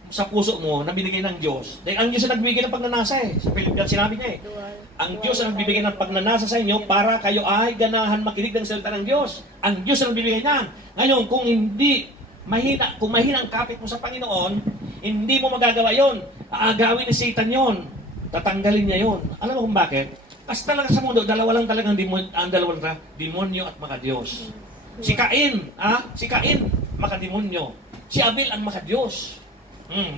sa puso mo na binigay ng Diyos, dahil ang Diyos ang nagbibigay ng pagnanasa eh. Sa Philippians sinabi niya eh. Ang Diyos ang nagbibigay ng pagnanasa sa inyo para kayo ay ganahan makinig ng salita ng Diyos. Ang Diyos ang nagbibigay niyan. Ngayon, kung mahina ang kapit mo sa Panginoon, hindi mo magagawa yon. Aagawin ni Satan yon. Tatanggalin niya yon. Alam mo kung bakit? Kasi talaga sa mundo, dalawa lang talagang demonyo at makadiyos. Si Cain, makademonyo. Si Abel ang makadiyos.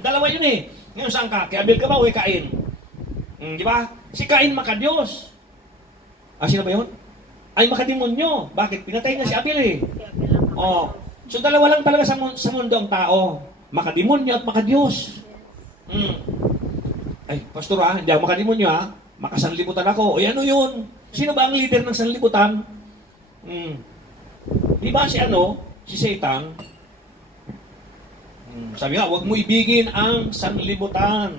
Dalawa yun eh. Ngayon saan ka? Kay Abel ka ba o kay Cain? Di ba? Si Cain makadiyos. Sino ba yun? Ay makademonyo. Bakit? Pinatay niya si Abel eh. Oh. So dalawa lang talaga sa mundo ang tao. Makademonyo at makadiyos. Ay, pastor hindi ako makademonyo makasanlibutan ako. O ano yun? Sino ba ang leader ng sanlibutan? Di ba si Satan? Sabi nga, huwag mo ibigin ang sanlibutan.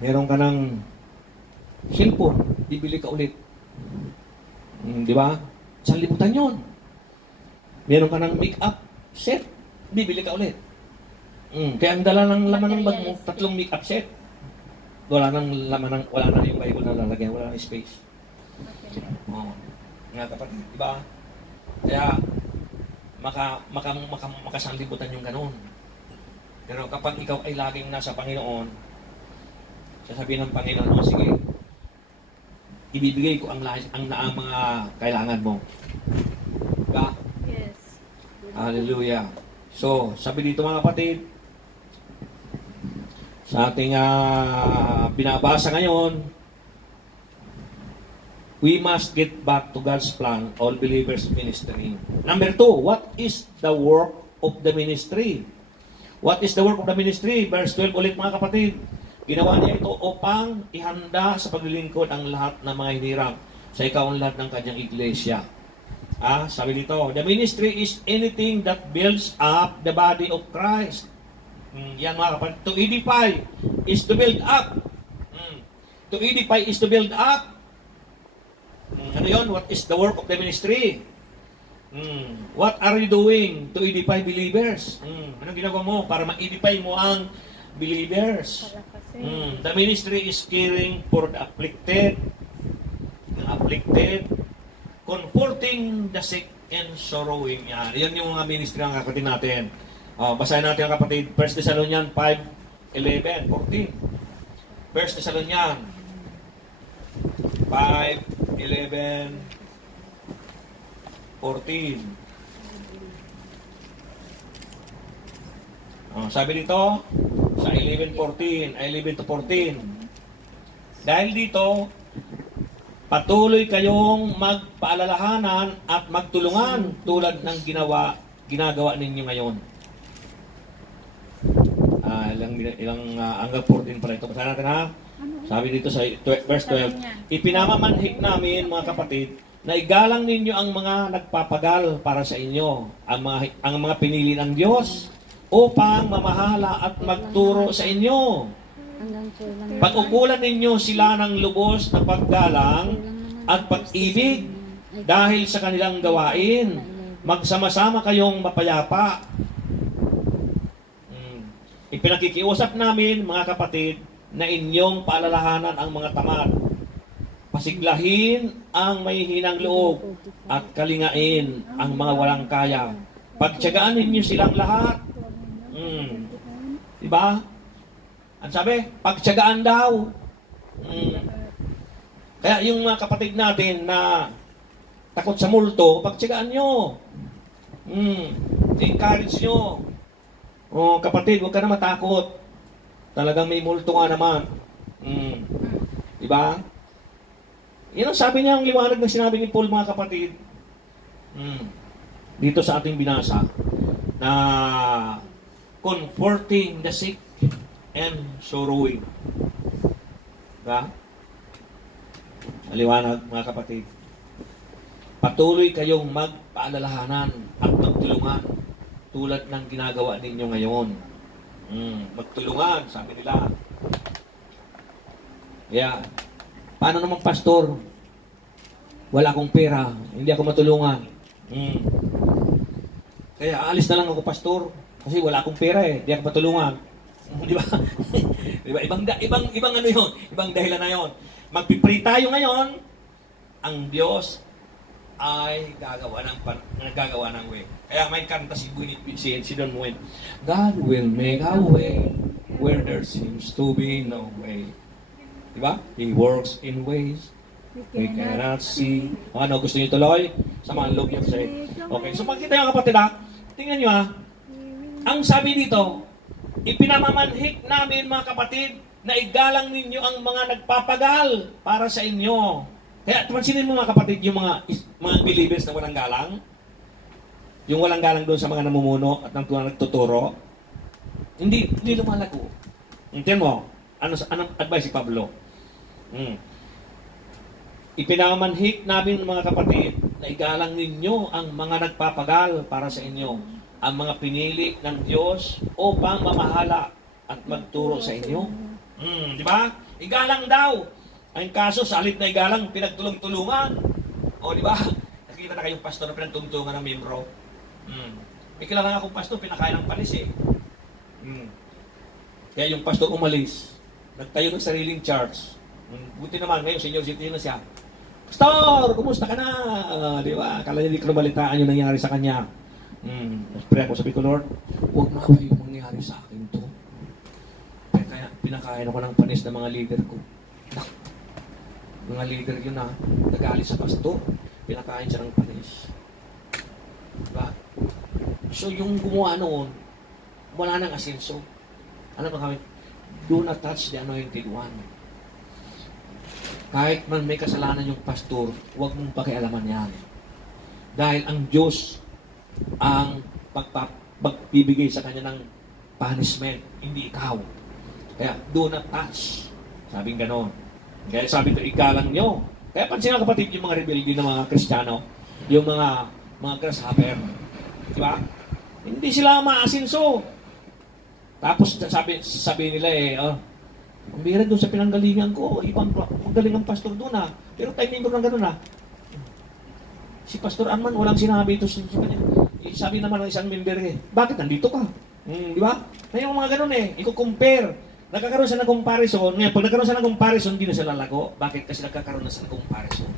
Meron ka ng cellphone, bibili ka ulit. Di ba? Sanlibutan yun. Meron ka ng make-up set, bibili ka ulit. Kaya ang dala ng laman ng bag mo, 3 make-up set. Wala na yung Bible na lalagyan, wala na space. Nga kapatid, di ba? Kaya makasanlibutan yung ganun. Pero kapag ikaw ay laging nasa Panginoon, sasabihin ng Panginoon, sige, ibibigay ko ang mga kailangan mo. Diba? Yes. Hallelujah. So, sabi dito mga kapatid, sa ating binabasa ngayon, we must get back to God's plan, all believers ministry. Number 2, what is the work of the ministry? What is the work of the ministry? Verse 12 ulit mga kapatid. Ginawa niya ito upang ihanda sa paglilingkod ang lahat ng mga hinirang sa ikaw ang lahat ng kanyang iglesia. Sabi dito, the ministry is anything that builds up the body of Christ. Yan mga kapatid. To edify is to build up. To edify is to build up. Ano yun? What is the work of the ministry? What are you doing to edify believers? Anong ginagawa mo para ma-edify mo ang believers? The ministry is caring for the afflicted, comforting the sick and sorrowing. Yan yung mga ministry ng kapatid natin. Basahin natin ang kapatid, 1 Thessalonians 5:11, 14. 1 Thessalonians 5:11, 14. Sabi dito, sa 11 to 14. Dahil dito, Patuloy kayong magpaalalahanan at magtulungan tulad ng ginagawa ninyo ngayon. Hanggang 14 pala ito. Basahin natin ha. Sabi dito sa verse 12, ipinamamanhik namin mga kapatid na igalang ninyo ang mga nagpapagal para sa inyo, ang mga pinili ng Diyos upang mamahala at magturo sa inyo. Pag-ukulan ninyo sila ng lubos na paggalang at pag-ibig dahil sa kanilang gawain. Magsama-sama kayong mapayapa. Ipinakikiusap namin, mga kapatid, na inyong paalalahanan ang mga tamad. Pasiglahin ang may hinang loob at kalingain ang mga walang kaya. Pagtiyagaan ninyo silang lahat. Diba? Ang sabi, pagtiyagaan daw. Kaya yung mga kapatid natin na takot sa multo, pagtiyagaan nyo. Encourage nyo. O kapatid, huwag ka na matakot. Talagang may multo nga naman. Diba? Yan ang sabi niya, ang liwanag na sinabi ni Paul, mga kapatid. Dito sa ating binasa, na comforting the sick and sorrowing. Diba? Maliwanag, mga kapatid. Patuloy kayong magpaalalahanan at magtulungan tulad ng ginagawa ninyo ngayon. Magtulungan, sabi nila. Yeah. Paano naman, pastor? Wala akong pera, hindi ako matulungan. Kaya alis na lang ako, pastor, kasi wala akong pera hindi ako matulungan. Di ba? Diba? Ibang ano yun? Ibang dahilan na yun. Magpipray tayo ngayon, ang Diyos ay gagawa ng way. Kaya may kanta si Don Moen. God will make a way where there seems to be no way. Diba? He works in ways we cannot see. Ano, gusto niyo tuloy? Samahan loob niyo kasi. Okay, so pagkita yung kapatid tingnan niyo ang sabi dito, ipinamamanhik namin, mga kapatid, na igalang ninyo ang mga nagpapagal para sa inyo. Kaya pansinin mo, mga kapatid, yung mga believers na walang galang, yung walang galang doon sa mga namumuno at nagtuturo, hindi lumalago. Tingnan mo, anong advice si Pablo? Ipinamanhik namin, mga kapatid, na igalang ninyo ang mga nagpapagal para sa inyo, ang mga pinili ng Diyos upang mamahala at magturo sa inyo. Di ba? Igalang daw. Ang kaso, sa halip na igalang, pinagtulong-tulungan. O, di ba? Nakikita na kayong pastor na pinagtulong-tulungan ng membro. May kilala nga akong pastor, pinakain ng panis Kaya yung pastor umalis. Nagtayo ng sariling church. Buti naman, ngayon, senior citizen na siya. Pastor, kumusta ka na? Di ba? Akala niya di ko nabalitaan yung nangyari sa kanya. Pray ako, sabi ko, Lord, huwag na kayo mangyari sa akin to. Kaya pinakain ako ng panis ng mga leader ko. Mga leader yun nag-aalis sa pastor, pinakain siya ng panis. Diba? So yung gumawa noon, wala nang asenso. Ano ba kami? Do not touch the anointed one. Kahit man may kasalanan yung pastor, huwag mong pakialaman yan. Dahil ang Diyos ang pagbibigay sa kanya ng punishment, hindi ikaw. Kaya, do not touch. Sabing ganon. Kaya sabi ito, igalang nyo. Kaya pansin nga, kapatid, yung mga rebelde ng mga Kristiyano, yung mga grasshopper. Diba? Hindi sila maasinso. Tapos sabi nila ang bihira doon sa pinanggalingan ko, ibang magaling ang pastor doon Pero time member ng gano'n Si Pastor Arman, walang sinabi ito sa kanya. Sabi naman ng isang member bakit nandito ka? Di ba? Ngayon mga gano'n i-compare. Nagkakaroon siya ng comparison. Ngayon, pag nagkaroon siya ng comparison, hindi na siya lalago. Bakit? Kasi nagkakaroon na siya ng comparison.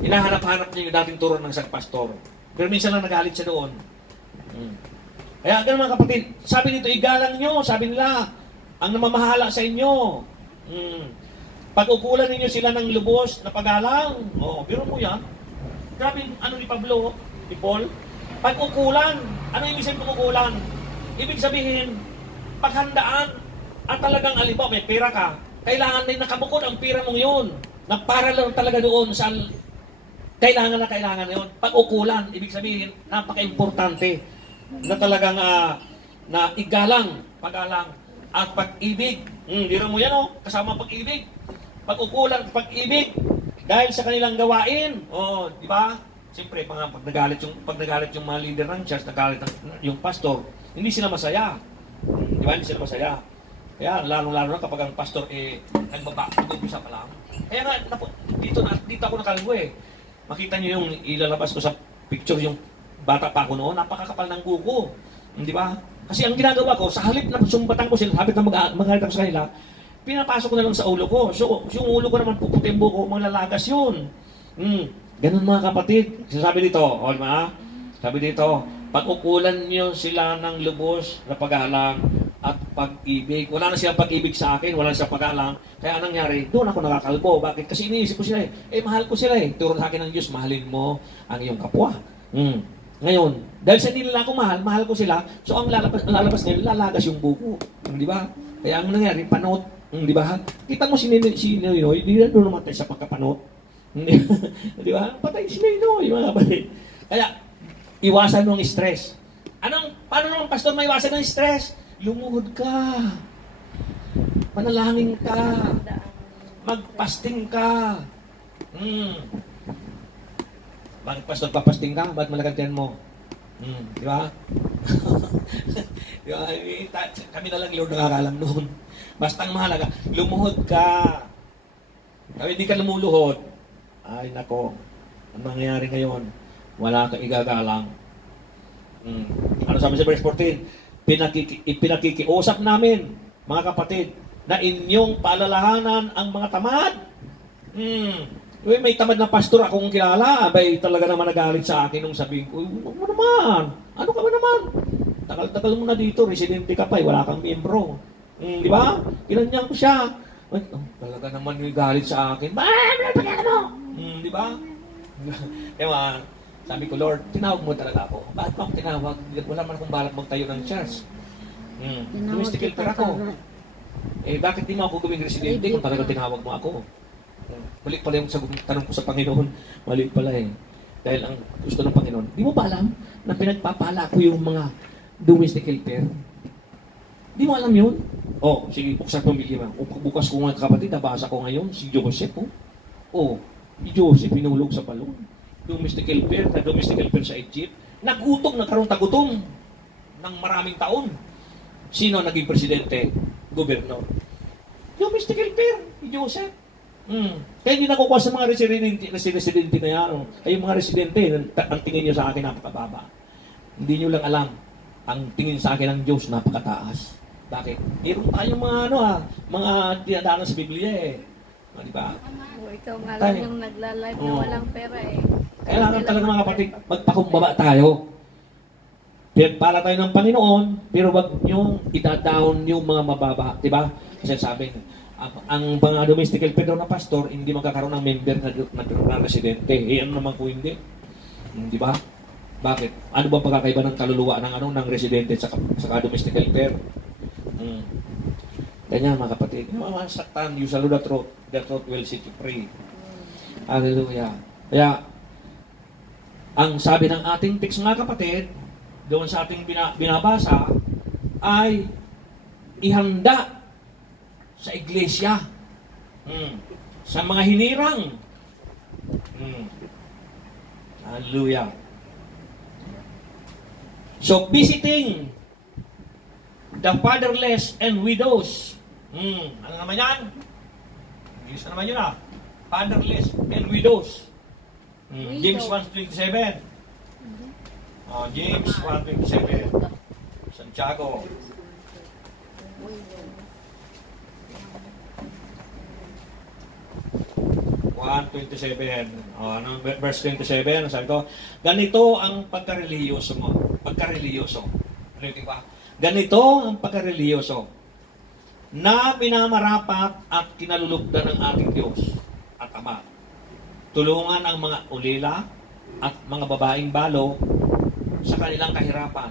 Hinahanap-hanap niya yung dating turo ng isang pastor. Pero minsan lang nagalit siya doon. Kaya ganun mga kapatid, sabi nito, igalang nyo, sabi nila, ang namamahala sa inyo. Pag-ukulan ninyo sila ng lubos na pagalang. Biro mo yan. Grabe, ano ni Pablo, ni Paul? Pag-ukulan. Ano ibig sabihin pag-ukulan? Ibig sabihin, paghandaan at talagang alibaw, may pera ka, Kailangan na nakabukod ang pira mong yun. Na para lang talaga doon sa kailangan na yun. Pag-ukulan, ibig sabihin, napaka-importante na talagang na igalang, pag-alang, at pag-ibig. Dira mo yan, kasama pag-ibig. Pag-ukulan, pag-ibig. Dahil sa kanilang gawain. Di ba? Siyempre, pag nagalit yung mga leader ng church, nagalit yung pastor, hindi sila masaya. Di ba? Hindi sila masaya. Kaya, lalo-lalo na kapag ang pastor nag-umpisa pa lang. Kaya nga, dito ako nakalbo Makita niyo yung ilalabas ko sa picture yung bata pa ako noon, napakakapal ng kuko. Di ba? Kasi ang ginagawa ko, sa halip na sumbatan ko sila, halip na magalit ako sa kanila, pinapasok ko na lang sa ulo ko. So, yung ulo ko naman puputi ang buko, malalagas yun. Ganun mga kapatid. Sabi dito, sabi dito, pag-ukulan niyo sila ng lubos na pag-alang at pag-ibig. Wala na silang pag-ibig sa akin, wala na silang pag-alang. Kaya anong nangyari, doon ako nakakalbo. Bakit? Kasi iniisip ko sila mahal ko sila Turo sa akin ng Diyos, mahalin mo ang iyong kapwa. Ngayon, dahil sa hindi nila ako mahal ko sila, so ang lalabas ngayon, lalagas yung buko. Di ba? Kaya ang nangyari, panot. Di ba? Kita mo si Noy, hindi na doon namatay sa pagkapanot. Di ba? Patay si Noy, mga kapatid. Kaya, iwasan mo ang stress. Paano naman, pastor, maiwasan ng stress? Lumuhod ka. Manalangin ka. Magpasting ka. Bakit pastor papasting ka? Bakit malagyan mo? Di ba? Di ba? Kami na lang, Lord, nakakalam noon. Basta ang mahalaga, lumuhod ka. Kaya hindi ka lumuluhod. Ay, nako. Ang mangyayari ngayon, wala kang igagalang. Ano sabi sa verse 14? Pinakikiusap namin, mga kapatid, na inyong paalalahanan ang mga tamad. May tamad na pastor akong kilala, abay talaga naman nagalit sa akin nung sabihin ko, ano naman? Ano ka ba naman? Tagal-tagal mo na dito, residente ka pa, wala kang miyembro. Di ba? Kinanyan ko siya. Talaga naman yung galit sa akin. Di ba? Ewan, sabi ko, Lord, tinawag mo talaga ako. Bakit mo ako tinawag? Wala man akong balak magtayo ng church. Domestic helper ako. Bakit di mo ako gawing residente kung talaga tinawag mo ako? Mali pala yung tanong ko sa Panginoon. Mali pala Dahil ang gusto ng Panginoon, di mo ba alam na pinagpapala ko yung mga domestic helper? Di mo alam yun? Sige, buksan ko ang Biblia. Bukas ko nga kapatid, nabasa ko ngayon, si Joseph. Si Joseph pinulog sa balon. Domestic helper sa Egypt. Nagkaroon tagutom ng maraming taon. Sino naging presidente? Gobernador. Domestic helper, si Joseph. Kaya hindi nakukuha sa mga residente na yan. Ay, yung mga residente, ang tingin nyo sa akin napakababa. Hindi nyo lang alam, ang tingin sa akin ng Diyos napakataas. Bakit? Meron tayong mga tinadaanan sa Biblia Di ba? Ikaw nga lang yung nagla-live na walang pera Kailangan talaga mga kapatid, magpakumbaba tayo. Pinagpala tayo ng Panginoon, pero wag nyo ita-down yung mga mababa. Diba? Kasi sabi, ang mga domestic helper daw na pastor, hindi magkakaroon ng member na residente. Ano naman po hindi? Diba? Bakit? Ano ba pagkakaiba ng kaluluwa ng residente sa domestic helper? Kanya mga kapatid, masaktan, you shall know the truth will set you free. Hallelujah. Kaya, ang sabi ng ating text mga kapatid, doon sa ating binabasa, ay ihanda sa iglesia. Sa mga hinirang. Hallelujah. So, visiting the fatherless and widows. Ano naman yan? English na naman yun Fatherless and widows. James 1:27. James 1:27. Santiago. Verse 27, sabi ko, ganito ang pagkareliyoso mo. Pagkareliyoso. Ano yung ba? Ganito ang pagkareliyoso na pinamarapat at kinalulugdan ng ating Diyos at Ama. Tulungan ang mga ulila at mga babaeng balo sa kanilang kahirapan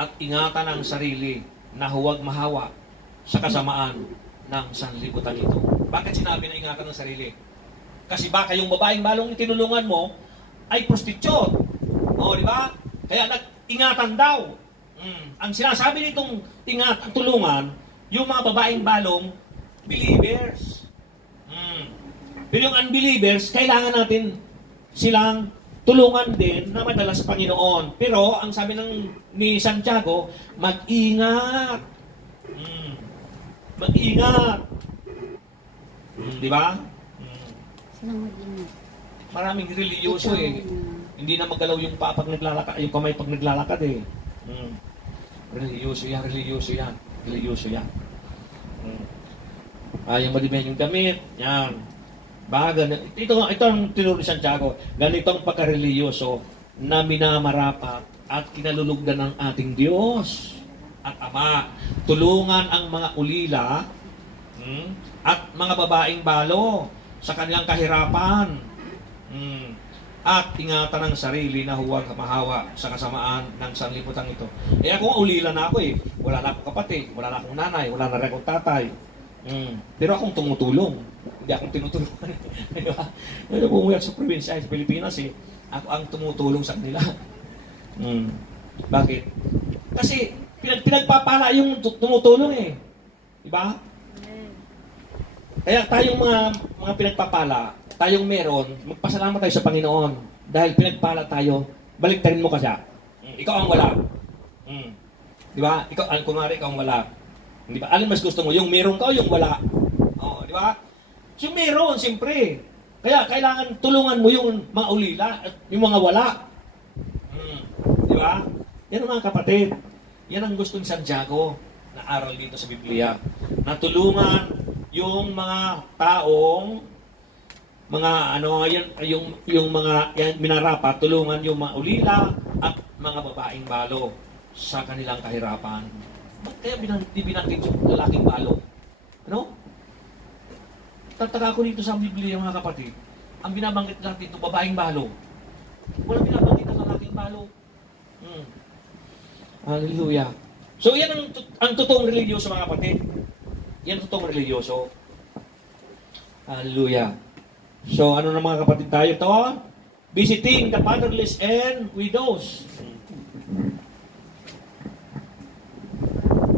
at ingatan ang sarili na huwag mahawa sa kasamaan ng sanlibutan ito. Bakit sinabi na ingatan ng sarili? Kasi baka yung babaeng balong tinulungan mo ay prostitute. O, di ba? Kaya nag-ingatan daw. Ang sinasabi nitong tulungan, yung mga babaeng balong, believers. Pero yung unbelievers, kailangan natin silang tulungan din na madala sa Panginoon. Pero, ang sabi ni Santiago, mag-ingat. Mag-ingat. Di ba? Silang mag-ingat. Maraming religyoso eh. Hindi na magalaw yung paa pag naglalakad, yung kamay pag naglalakad eh. Religyoso yan, religyoso yan. Religyoso yan. Ayaw madiben yung damit. Yan. Baga, ito ang tinuro ni Santiago. Ganitong pagka-religyoso na minamarapat at kinalulugdan ng ating Diyos at Ama. Tulungan ang mga ulila at mga babaeng balo sa kanilang kahirapan. At ingatan ang sarili na huwag mahawa sa kasamaan ng sanlibutan ito. Eh ako ulila na ako eh. Wala na akong kapatid, wala na akong nanay, wala na rin akong tatay. Pero akong tumutulong. Hindi akong tinutulungan. Diba? Umuyak sa probinsya sa Pilipinas eh. Ako ang tumutulong sa kanila. Bakit? Kasi pinagpapala yung tumutulong eh. Diba? Kaya tayong mga pinagpapala, tayong meron, magpasalamat tayo sa Panginoon. Dahil pinagpala tayo, baliktarin mo ka siya. Ikaw ang wala. Di ba? Kunwari, ikaw ang wala. Di ba? Alin mas gusto mo? Yung meron ka o yung wala? Di ba? Yung meron, siyempre. Kaya kailangan tulungan mo yung mga ulila at yung mga wala. Di ba? Yan ang mga kapatid. Yan ang gusto ni Santiago na aral dito sa Biblia. Na tulungan yung mga taong yung mga minarapat, tulungan yung mga ulila at mga babaeng balo sa kanilang kahirapan. Ba't kaya binanggit yung lalaking balo? Ano? Tataka ko dito sa Biblia, mga kapatid. Ang binabanggit lang dito, babaeng balo. Walang binabanggit ang lalaking balo. Hallelujah. So, yan ang totoong religyoso, mga kapatid. Yan ang totoong religyoso. Hallelujah. So, ano na mga kapatid tayo to? Visiting the fatherless and widows.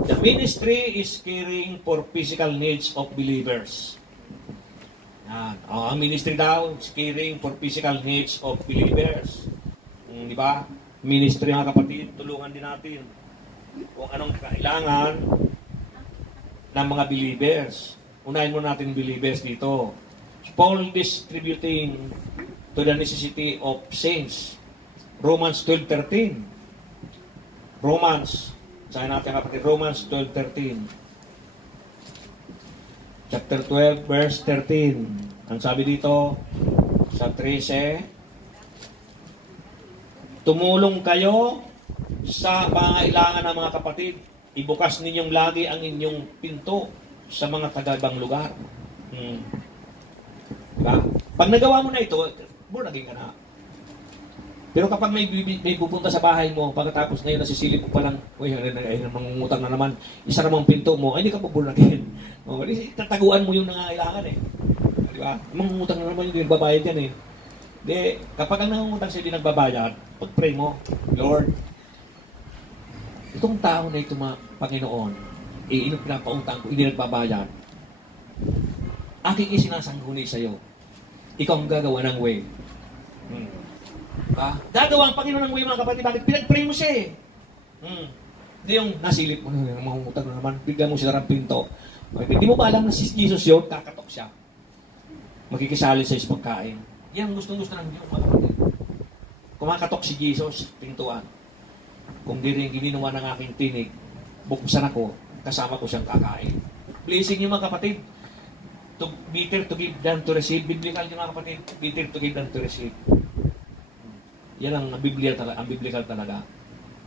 The ministry is caring for physical needs of believers. Ang ministry daw is caring for physical needs of believers. Di ba? Ministry, mga kapatid, tulungan din natin kung anong kailangan ng mga believers. Unahin mo natin believers dito. Paul distributing to the necessity of saints. Romans 12:13. Sabi natin kapatid, Romans 12:13. Chapter 12, verse 13. Ang sabi dito, sa 13, tumulong kayo sa pangailangan ng mga kapatid. Ibukas ninyong lagi ang inyong pinto sa mga taga-ibang lugar. Diba? Pag nagawa mo na ito, naging ka na. Pero kapag may pupunta sa bahay mo, pagkatapos ngayon nasisilip mo pa lang, mangungutang na naman, isa namang pinto mo, ay hindi ka pabulagin. Tataguan mo yung nangangailangan eh. Diba? Mangungutang na naman yung nagbabayad yan eh. Di, kapag ang nangungutang siya hindi nagbabayad, pag-pray mo, Lord, itong tao na ito, Panginoon, inong pinapautang ko, hindi nagbabayad, aking isinasangguni sa iyo. Ikaw ang gagawa ng way. Gagawa ang Panginoon ng way, mga kapatid. Bakit? Pinag-pray mo siya eh. Hindi yung nasilip mo, mangungutang na naman, bigla mo siya ng pinto. Hindi mo ba alam na si Jesus yun, kakatok siya. Makikisali sa pagkain. Yan ang gustong-gusto ng Diyos, mga kapatid. Kumakatok si Jesus, pintuan. Kung di rin gininuwa ng aking tinig, buksan ako, kasama ko siyang kakain. Blessing niyo, mga kapatid. Bitter to give than to receive. Biblical yung mga kapatid. Bitter to give than to receive. Yan ang Biblia talaga, ang biblical talaga.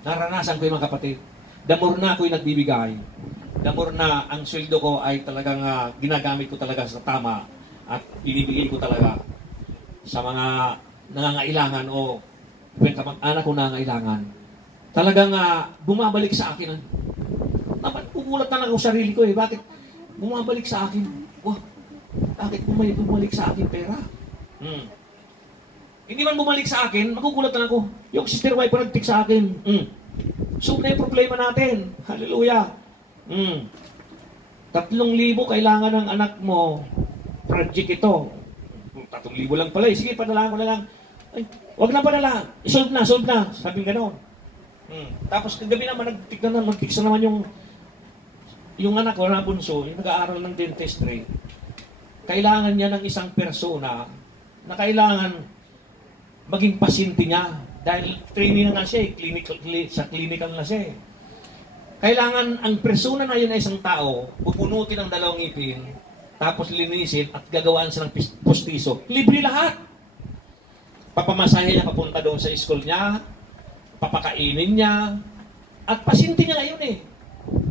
Naranasan ko yung mga kapatid. The more na ako'y nagbibigay, the more na ang sweldo ko ay talagang ginagamit ko talaga sa tama at inibigay ko talaga sa mga nangangailangan o kamag-anak ko nangangailangan. Talagang bumabalik sa akin. Nagugulat na lang ako sa sarili ko eh. Bakit bumabalik sa akin. Wah, bakit bumalik sa akin pera? Hindi man bumalik sa akin, magugulat na ako. Yung sister wife pa nag-tick sa akin. So, na yung problema natin. Hallelujah. 3,000 kailangan ng anak mo. Project ito. 3,000 lang pala. Sige, padala ko na lang. Ay, wag na padala. Solve na. Sabi gano'n. Tapos kagabi naman, nag-tick na naman yung anak ko na bunso, yung nag-aaral ng dentistry. Kailangan niya ng isang persona na kailangan maging pasyente niya. Dahil training na siya, sa clinical na siya. Kailangan ang persona na yun ay isang tao, pupunutin ang 2 ngipin, tapos linisin at gagawaan siya ng postiso. Libre lahat. Papamasahe niya papunta doon sa school niya, papakainin niya, at pasyente niya ngayon eh.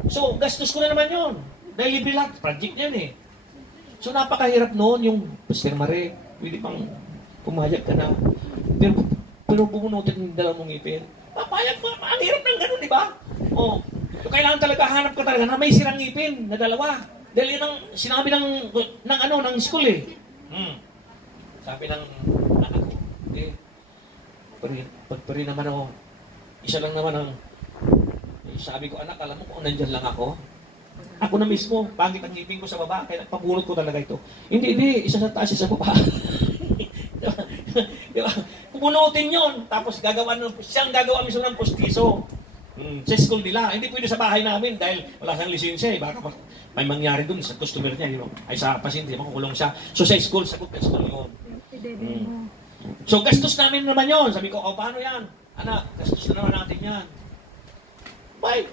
So, gastos ko na naman yun. Dahil libre lahat, project niyan eh. So, napakahirap noon yung, Pastor Mare, pwede pang pumayag ka na. Pero pupunutin yung 2 ngipin. Papayag mo, ang hirap ng gano'n, di ba? O, so kailangan talaga, hanap ka talaga na may sirang ngipin na 2. Dahil yun ang sinabi ng school eh. Sabi ng anak ko, pari naman ako, isa lang naman ang, sabi ko, anak, alam mo kung nandyan lang ako? Ako na mismo, pangit ang ngipin ko sa baba, kaya nagpabunot ko talaga ito. Hindi, isa sa taas, isa sa baba. Diba? Pupunutin yun, tapos siyang gagawa mismo ng postiso. Sa school nila, hindi pwede sa bahay namin dahil wala siyang lisensya eh. Baka may mangyari dun sa customer niya, ay sa pasyente, makukulong siya. So sa school, sagot ka school yun. So gastos namin naman yun. Sabi ko, paano yan? Anak, gastos na naman natin yan. Bye.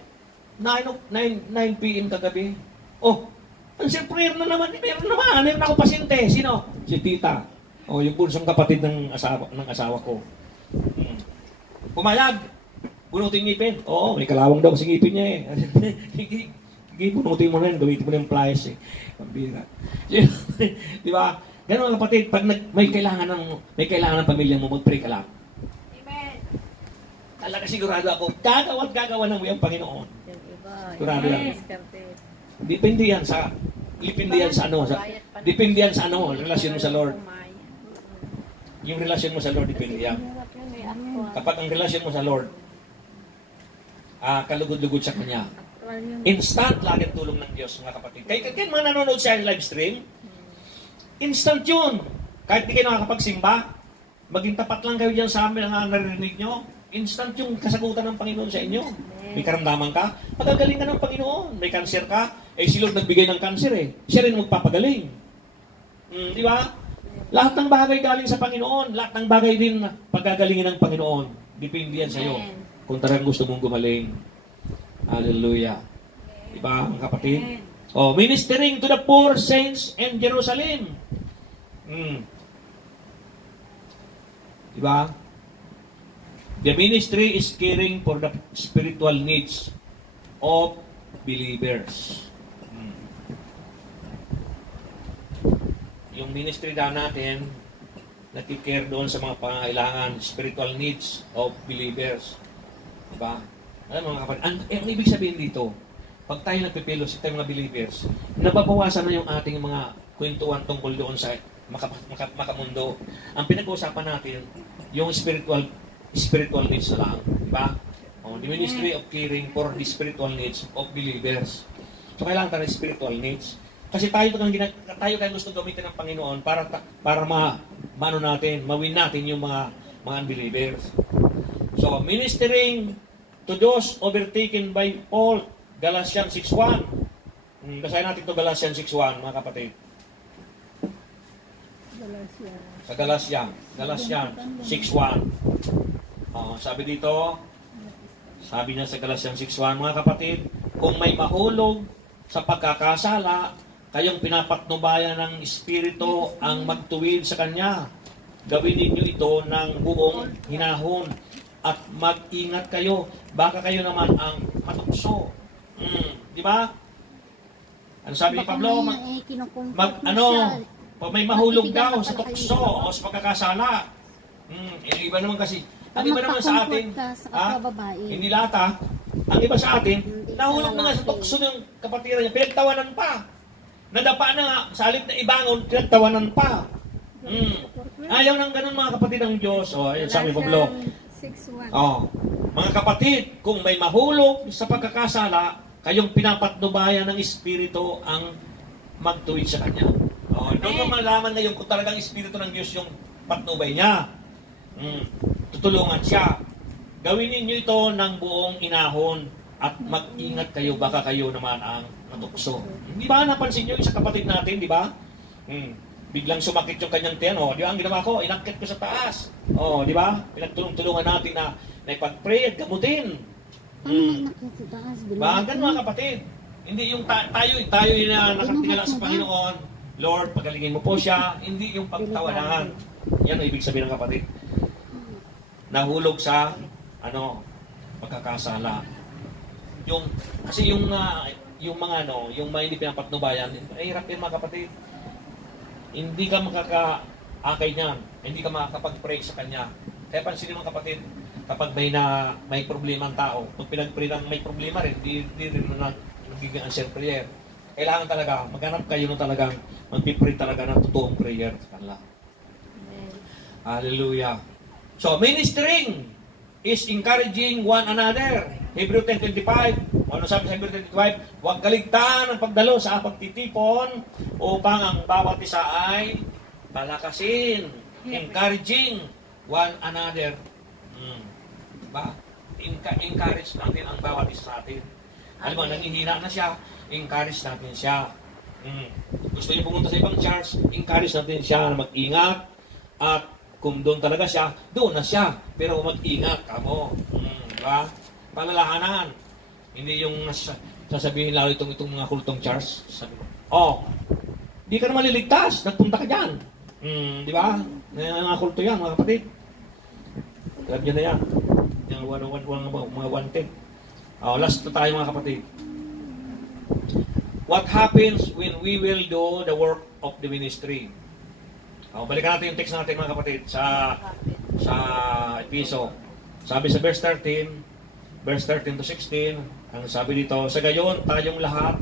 9 p.m. kagabi. Ang prayer na naman. Meron ako pasyente. Sino? Si tita. Yung bunsong kapatid ng asawa ko. Pumayag. Bunutin ngipin. May kalawang daw sa ngipin niya eh. Sige, bunutin mo na yun. Gamitin mo na yung pliers eh. Pambira. Di ba? Ganun kapatid, pag may kailangan ng pamilya mo, mag-pray ka lang. Amen. Talaga sigurado ako, gagawa ng ang Panginoon. Yung iba. Sigurado lang. Diskarte. Depende yan sa relasyon mo sa Lord. Yung relasyon mo sa Lord, depende yan. Kapag ang relasyon mo sa Lord, kalugod-lugod sa Kanya, instant lagi ang tulong ng Diyos, mga kapatid. Kaya mga nanonood sa live stream, instant yun. Kahit di kayo nakakapagsimba, maging tapat lang kayo dyan sa amin ang naririnig nyo, instant yung kasagutan ng Panginoon sa inyo. May karamdaman ka, pagagaling ka ng Panginoon. May cancer ka, si Lord nagbigay ng cancer eh. Siya rin magpapagaling. Di ba? Lahat ng bagay galing sa Panginoon. Lahat ng bagay din pagagalingin ng Panginoon. Depende yan sa'yo. Kung talagang gusto mong gumaling. Hallelujah. Di ba, ang kapatid? Ministering to the poor saints in Jerusalem. Di ba? The ministry is caring for the spiritual needs of believers. Yung ministry daw natin, nakikare doon sa mga pangangailangan, spiritual needs of believers. Diba? Alam mga kapatid, ang ibig sabihin dito, pag tayo nagpipilos, tayo mga believers, nababawasan na yung ating mga kwentuhan tungkol doon sa makamundo. Ang pinag-uusapan natin, yung spiritual needs na lang. Diba? The ministry of caring for the spiritual needs of believers. So, kailangan tayo ng spiritual needs. Kasi tayo gusto gamitin ng Panginoon para mawin natin yung mga unbelievers. So, ministering to those overtaken by Paul, Galatians 6:1. Basahin natin ito, Galatians 6:1, mga kapatid. Sa Galatians 6:1. Sabi niya sa Galatians 6:1, mga kapatid, kung may mahulog sa pagkakasala, kayong pinapatnubayan ng Espiritu ang magtuwid sa Kanya. Gawin ninyo ito ng buong hinahon at mag-ingat kayo. Baka kayo naman ang matukso. Di ba? Ano sabi ni Pablo? Pag may mahulog daw sa tukso o sa pagkakasala. Iba naman kasi. Ang iba naman sa atin, hindi lahat ang iba sa atin, nahulog na nga sa tukso ng kapatiran niya, pinagtawanan pa. Nadapa na nga, sa halip na ibangon, pinagtawanan pa. Ayaw ng ganun mga kapatid ng Diyos. Ayun sabi Pablo. 6:1. Mga kapatid, kung may mahulog sa pagkakasala, kayong pinapatnubayan ng Espiritu ang magtuwid sa Kanya. Doon mo malaman ngayon kung talagang Espiritu ng Diyos yung patnubay niya. Tutulungan siya. Gawin ninyo ito ng buong inahon at mag-ingat kayo, baka kayo naman ang matukso. Di ba napansin nyo isa kapatid natin, di ba? Biglang sumakit yung kanyang tiyan. Di ba ang ginawa ko? Inakit ko sa taas. Di ba? Pinagtulong-tulungan natin na ipag-pray at gamutin. Ano nakit sa taas? Bagan mga kapatid. Hindi yung tayo yung nakatingala sa Panginoon. Lord, pagalingin mo po siya. Hindi yung pagtawanan. Yan ang ibig sabihin ng kapatid. Nahulog sa pagkakasala. Kasi yung mga yung mga hindi pinapatnubayan, ay hirap yan mga kapatid. Hindi ka makakaakay niyan. Hindi ka makakapag-pray sa Kanya. Kaya pansinin mga kapatid, kapag may problema ang tao, pag pinag-pray ng may problema rin, hindi rin nagiging answer prayer. Kailangan talaga, maghanap kayo ng talagang mag-pray talaga ng totoong prayer sa kanila. Hallelujah. So, ministering is encouraging one another. Hebrew 10:25. Ano sabi sa Hebrew 10:25? Huwag kaligtaan ang pagdalo sa pagtitipon upang ang bawat isa ay palakasin. Encouraging one another. Diba? Encourage natin ang bawat isa sa atin. Alam mo, nangihina na siya, encourage natin siya. Gusto niyo pumunta sa ibang church, encourage natin siya na mag-ingat. At kung doon talaga siya, doon na siya. Pero mag-ingat kamo. Diba? Palalahanan. Hindi yung sasabihin lalo itong mga kultong church. Sabi ko, di ka na maliligtas, nagpunta ka dyan. Di ba? Mga kulto yan, mga kapatid. Alam niyo na yan. Yung mga wanted. Last na tayo mga kapatid. What happens when we will do the work of the ministry? Balikan natin yung text natin mga kapatid sa Episo. Sabi sa verse 13 to 16, ang sabi dito, sa gayon tayong lahat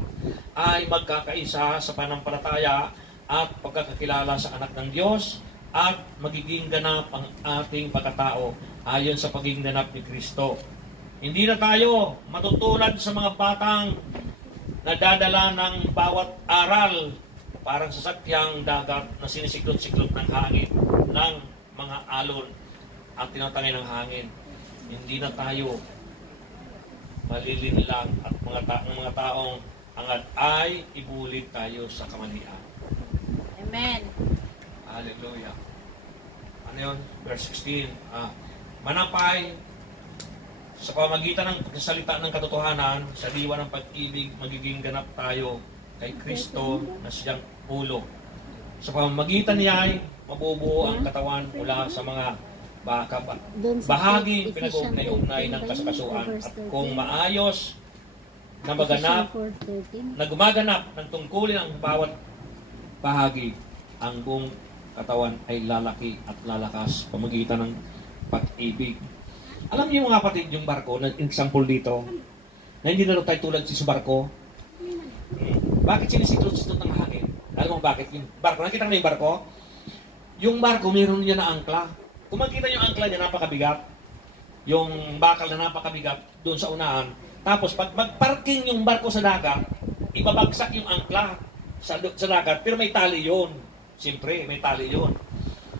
ay magkakaisa sa panampalataya at pagkakakilala sa anak ng Diyos at magiging ganap ang ating pagkatao ayon sa pagiging ganap ni Kristo. Hindi na tayo matutulad sa mga batang nadadala ng bawat aral parang sasakyang dagat na sinisiklot-siklot ng hangin ng mga alon at tinatangay ng hangin. Hindi na tayo malilinlang at mga taong angad ay ibulit tayo sa kamalian. Amen. Hallelujah. Ano yun? Verse 16. Manapay sa pamagitan ng salita ng katotohanan, sa diwa ng pag-ibig, magiging ganap tayo kay Kristo na siyang ulo. Sa pamamagitan niya ay mabubuo ang katawan mula sa mga bahagi pinag-ugnay-ugnay ng kasakasuan. At kung maayos na gumaganap ng tungkulin ang bawat bahagi, ang buong katawan ay lalaki at lalakas pamagitan ng pag-ibig. Alam niyo mga kapatid, yung barko, na example dito, na hindi na tayo tulad sa barko. Bakit sinisiklot-siklot ng hangin? Alam mo bakit? Yung barko, nakita na yung barko? Yung barko, mayroon niya na angkla. Kung makita niyo yung angkla niya, napakabigat. Yung bakal na napakabigat doon sa unahan. Tapos, pag magparking yung barko sa dagat, ibabagsak yung angkla sa dagat, pero may tali yun. Siyempre, may tali yun.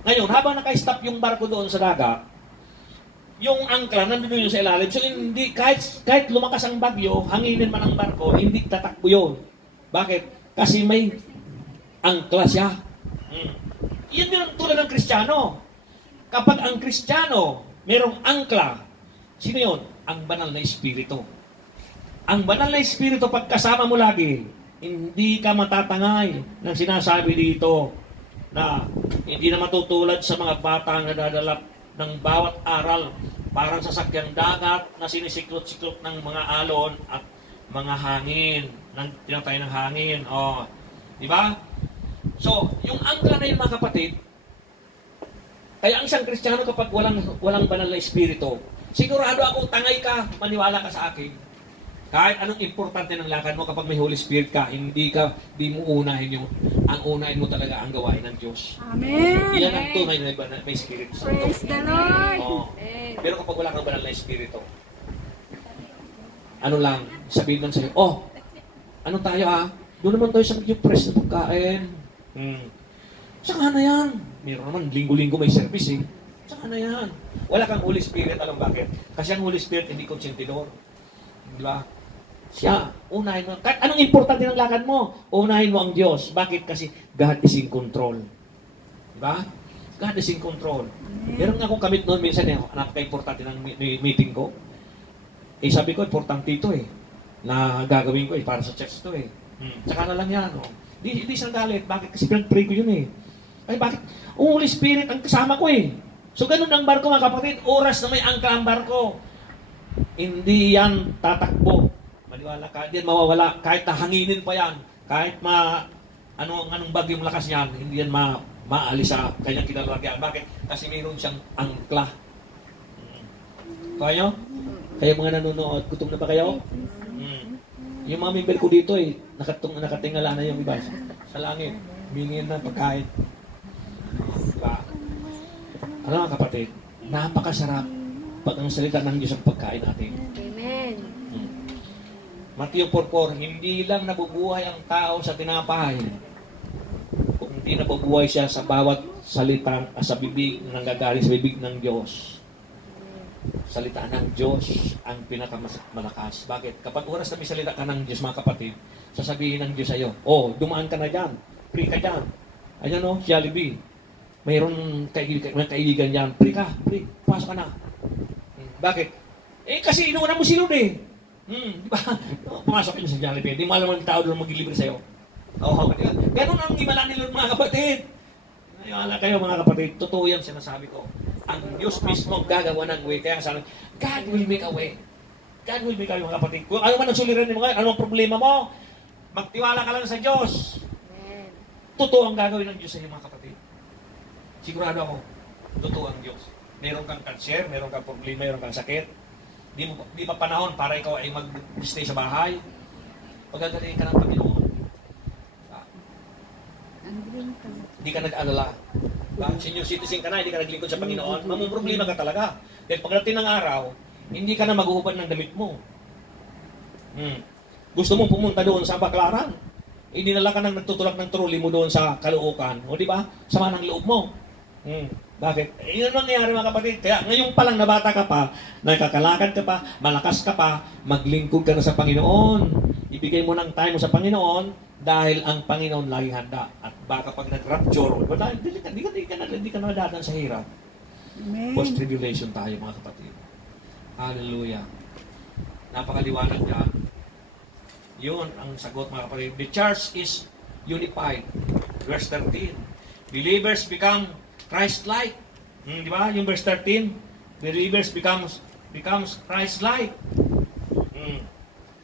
Ngayon, habang naka-stop yung barko doon sa dagat, yung angkla nandun yun sa ilalim. So, hindi, kahit lumakas ang bagyo, hanginin man ang barko, hindi tatakbo yun. Bakit? Kasi may angkla siya. Yan din ang tulad ng Kristiyano. Kapag ang Kristiyano, merong angkla, sino yun? Ang banal na Espiritu. Ang banal na Espiritu, pagkasama mo lagi, hindi ka matatangay ng sinasabi dito na hindi na matutulad sa mga batang nadadala ng bawat aral parang sasakyang dagat na sinisiklot-siklot ng mga alon at mga hangin, ng tinatay ng hangin. Di ba? So, yung angkla na yun mga kapatid, kaya ang isang Kristiyano kapag walang banal na Espiritu, sigurado ako tangay ka, maniwala ka sa akin. Kahit anong importante ng lakad mo, kapag may Holy Spirit ka, di mo unahin ang unahin mo talaga ang gawain ng Diyos. Amen. Yan ang tunay na may Espiritu Santo. Praise the Lord. Oo. Pero kapag wala kang banal na Espiritu, ano lang, sabihin lang sa'yo, ano tayo doon naman tayo sa press na pagkain. Saka na yan. Meron naman, linggo-linggo may service Saka na yan. Wala kang Holy Spirit, alam bakit? Kasi ang Holy Spirit hindi konsentidor. Di ba? Siya, unahin mo. Kahit anong importante ng lakad mo, unahin mo ang Diyos. Bakit? Kasi God is in control. Di ba? God is in control. Meron nga akong kamit noon, minsan napaka-importante ng meeting ko. Sabi ko, importante ito na gagawin ko para sa church ito Tsaka na lang yan. Di siya galit. Bakit? Kasi pinag-pray ko yun Ay, bakit? Holy Spirit ang kasama ko So, ganun ang barko, mga kapatid. Oras na may angka ang barko. Hindi yan tatakbo. Maniwala ka, hindi yan mawawala. Kahit nahanginin pa yan, kahit anong bagyong lakas niyan, hindi yan maalis sa kanyang kinalalagyan. Bakit? Kasi mayroon siyang angkla. Kaya? Kaya mga nanonood, gutom na ba kayo? Yung mga member ko dito nakatingala na yung iba sa langit. Bingin na pagkain. Diba? Ano mga kapatid? Napakasarap pag ang salita ng Diyos ang pagkain natin. Amen. Matthew 4:4, hindi lang nabubuhay ang tao sa tinapay, kundi nabubuhay siya sa bawat salitang sa bibig ng gagaling sa bibig ng Diyos. Salita ng Diyos ang pinakamalakas. Bakit? Kapag oras na may salita ka ng Diyos, mga kapatid, sasabihin ng Diyos sa'yo, dumaan ka na dyan, free ka dyan. Ayan Jollibee, mayroon kaibigan dyan, free, pasok ka na. Bakit? Kasi inuuna mo silod di ba? Pumasok ka sa Jollibee, di mo alam ang tao doon maglilibre sa'yo. Ganun ang imala ni Lord, mga kapatid. Ayala kayo, mga kapatid, totoo yan sinasabi ko. Ang Diyos mismo gagawa ng way. Kaya sabi, God will make a way. God will make a way, mga kapatid. Kung ano man ang suliran mo, ano ang problema mo, magtiwala ka lang sa Diyos. Totoo ang gagawin ng Diyos sa iyo, mga kapatid. Sigurado ako, totoo ang Diyos. Meron kang cancer, meron kang problema, meron kang sakit. Di pa panahon para ikaw ay mag-stay sa bahay. Pagagaling ka ng Panginoon. Hindi ka nag-alala. Senior citizen ka na, hindi ka naglingkod sa Panginoon, mamumroblema ka talaga. Dahil pagdating ng araw, hindi ka na mag-uubad ng damit mo. Gusto mong pumunta doon sa Baklaran. Dinala ka nang nagtutulak ng trolley mo doon sa Caloocan. O di ba? Sama ng loob mo. Bakit? Yun ang nangyayari, mga kapatid. Kaya ngayon pa lang na bata ka pa, nakakalakad ka pa, malakas ka pa, maglingkod ka na sa Panginoon. Ibigay mo ng time mo sa Panginoon dahil ang Panginoon laging handa. At baka pag nag-rapture, hindi ka nadadaan sa hirap. Post-tribulation tayo, mga kapatid. Hallelujah. Napakaliwanag niya. Yun ang sagot, mga kapatid. The church is unified. Verse 13. Believers become Christ-like. Di ba? Yung verse 13. Believers becomes Christ-like.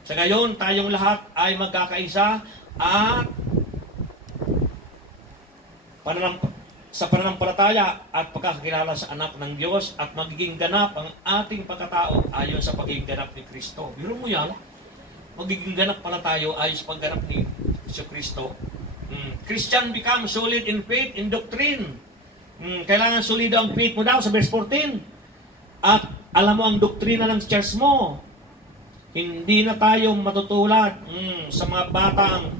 Sa gayon, tayong lahat ay magkakaisa at sa pananampalataya at pagkakakilala sa anak ng Diyos at magiging ganap ang ating pagkatao ayon sa pagiging ganap ni Kristo. Biro mo yan, magiging ganap pala tayo ayon sa pagganap ni Kristo. Christian become solid in faith, in doctrine. Kailangan solido ang faith mo daw sa verse 14. At alam mo ang doktrina ng church mo. Hindi na tayo matutulad sa mga batang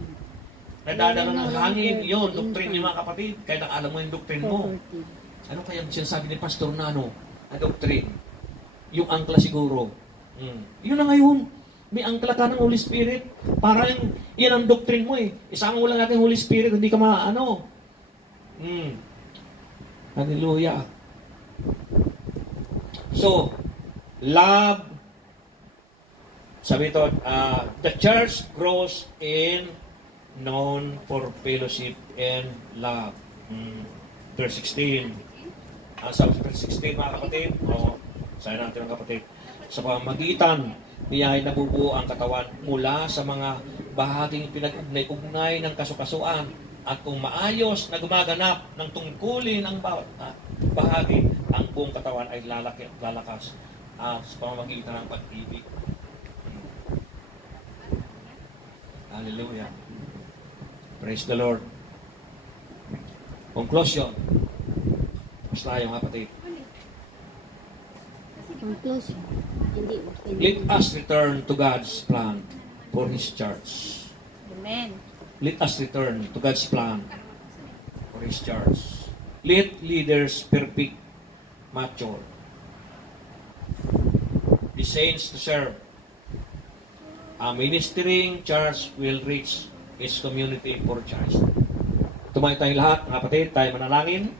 nadadala ng hangin. Yun, doktrin niyo, mga kapatid. Kaya alam mo yung doktrin mo. Ano kaya sinasabi ni Pastor na na doktrin? Yung angkla siguro. Yun na ngayon. May angkla ka ng Holy Spirit. Parang yan ang doktrin mo Isama mo lang natin Holy Spirit, hindi ka Hallelujah. So, love, sabi ito, the church grows in known for fellowship and love. Verse 16. Sabi sa verse 16, mga kapatid, sabi natin mga kapatid, sa pamamagitan niya ay nabubuo ang katawan mula sa mga bahaging pinag-ugnay-ugnay ng kasukasuan at kung maayos na gumaganap ng tungkulin ang bawat bahagi, ang buong katawan ay lalakas at sa pamamagitan ng pag-ibig. Hallelujah. Praise the Lord. Conclusion. Tapos tayo mga kapatid. Conclusion. Hindi. Let us return to God's plan for His church. Amen. Let us return to God's plan for His church. Let leaders perfect, mature. The saints to serve. A ministering church will reach its community for Christ. Tumayo tayong lahat, mga kapatid, tayo manalangin.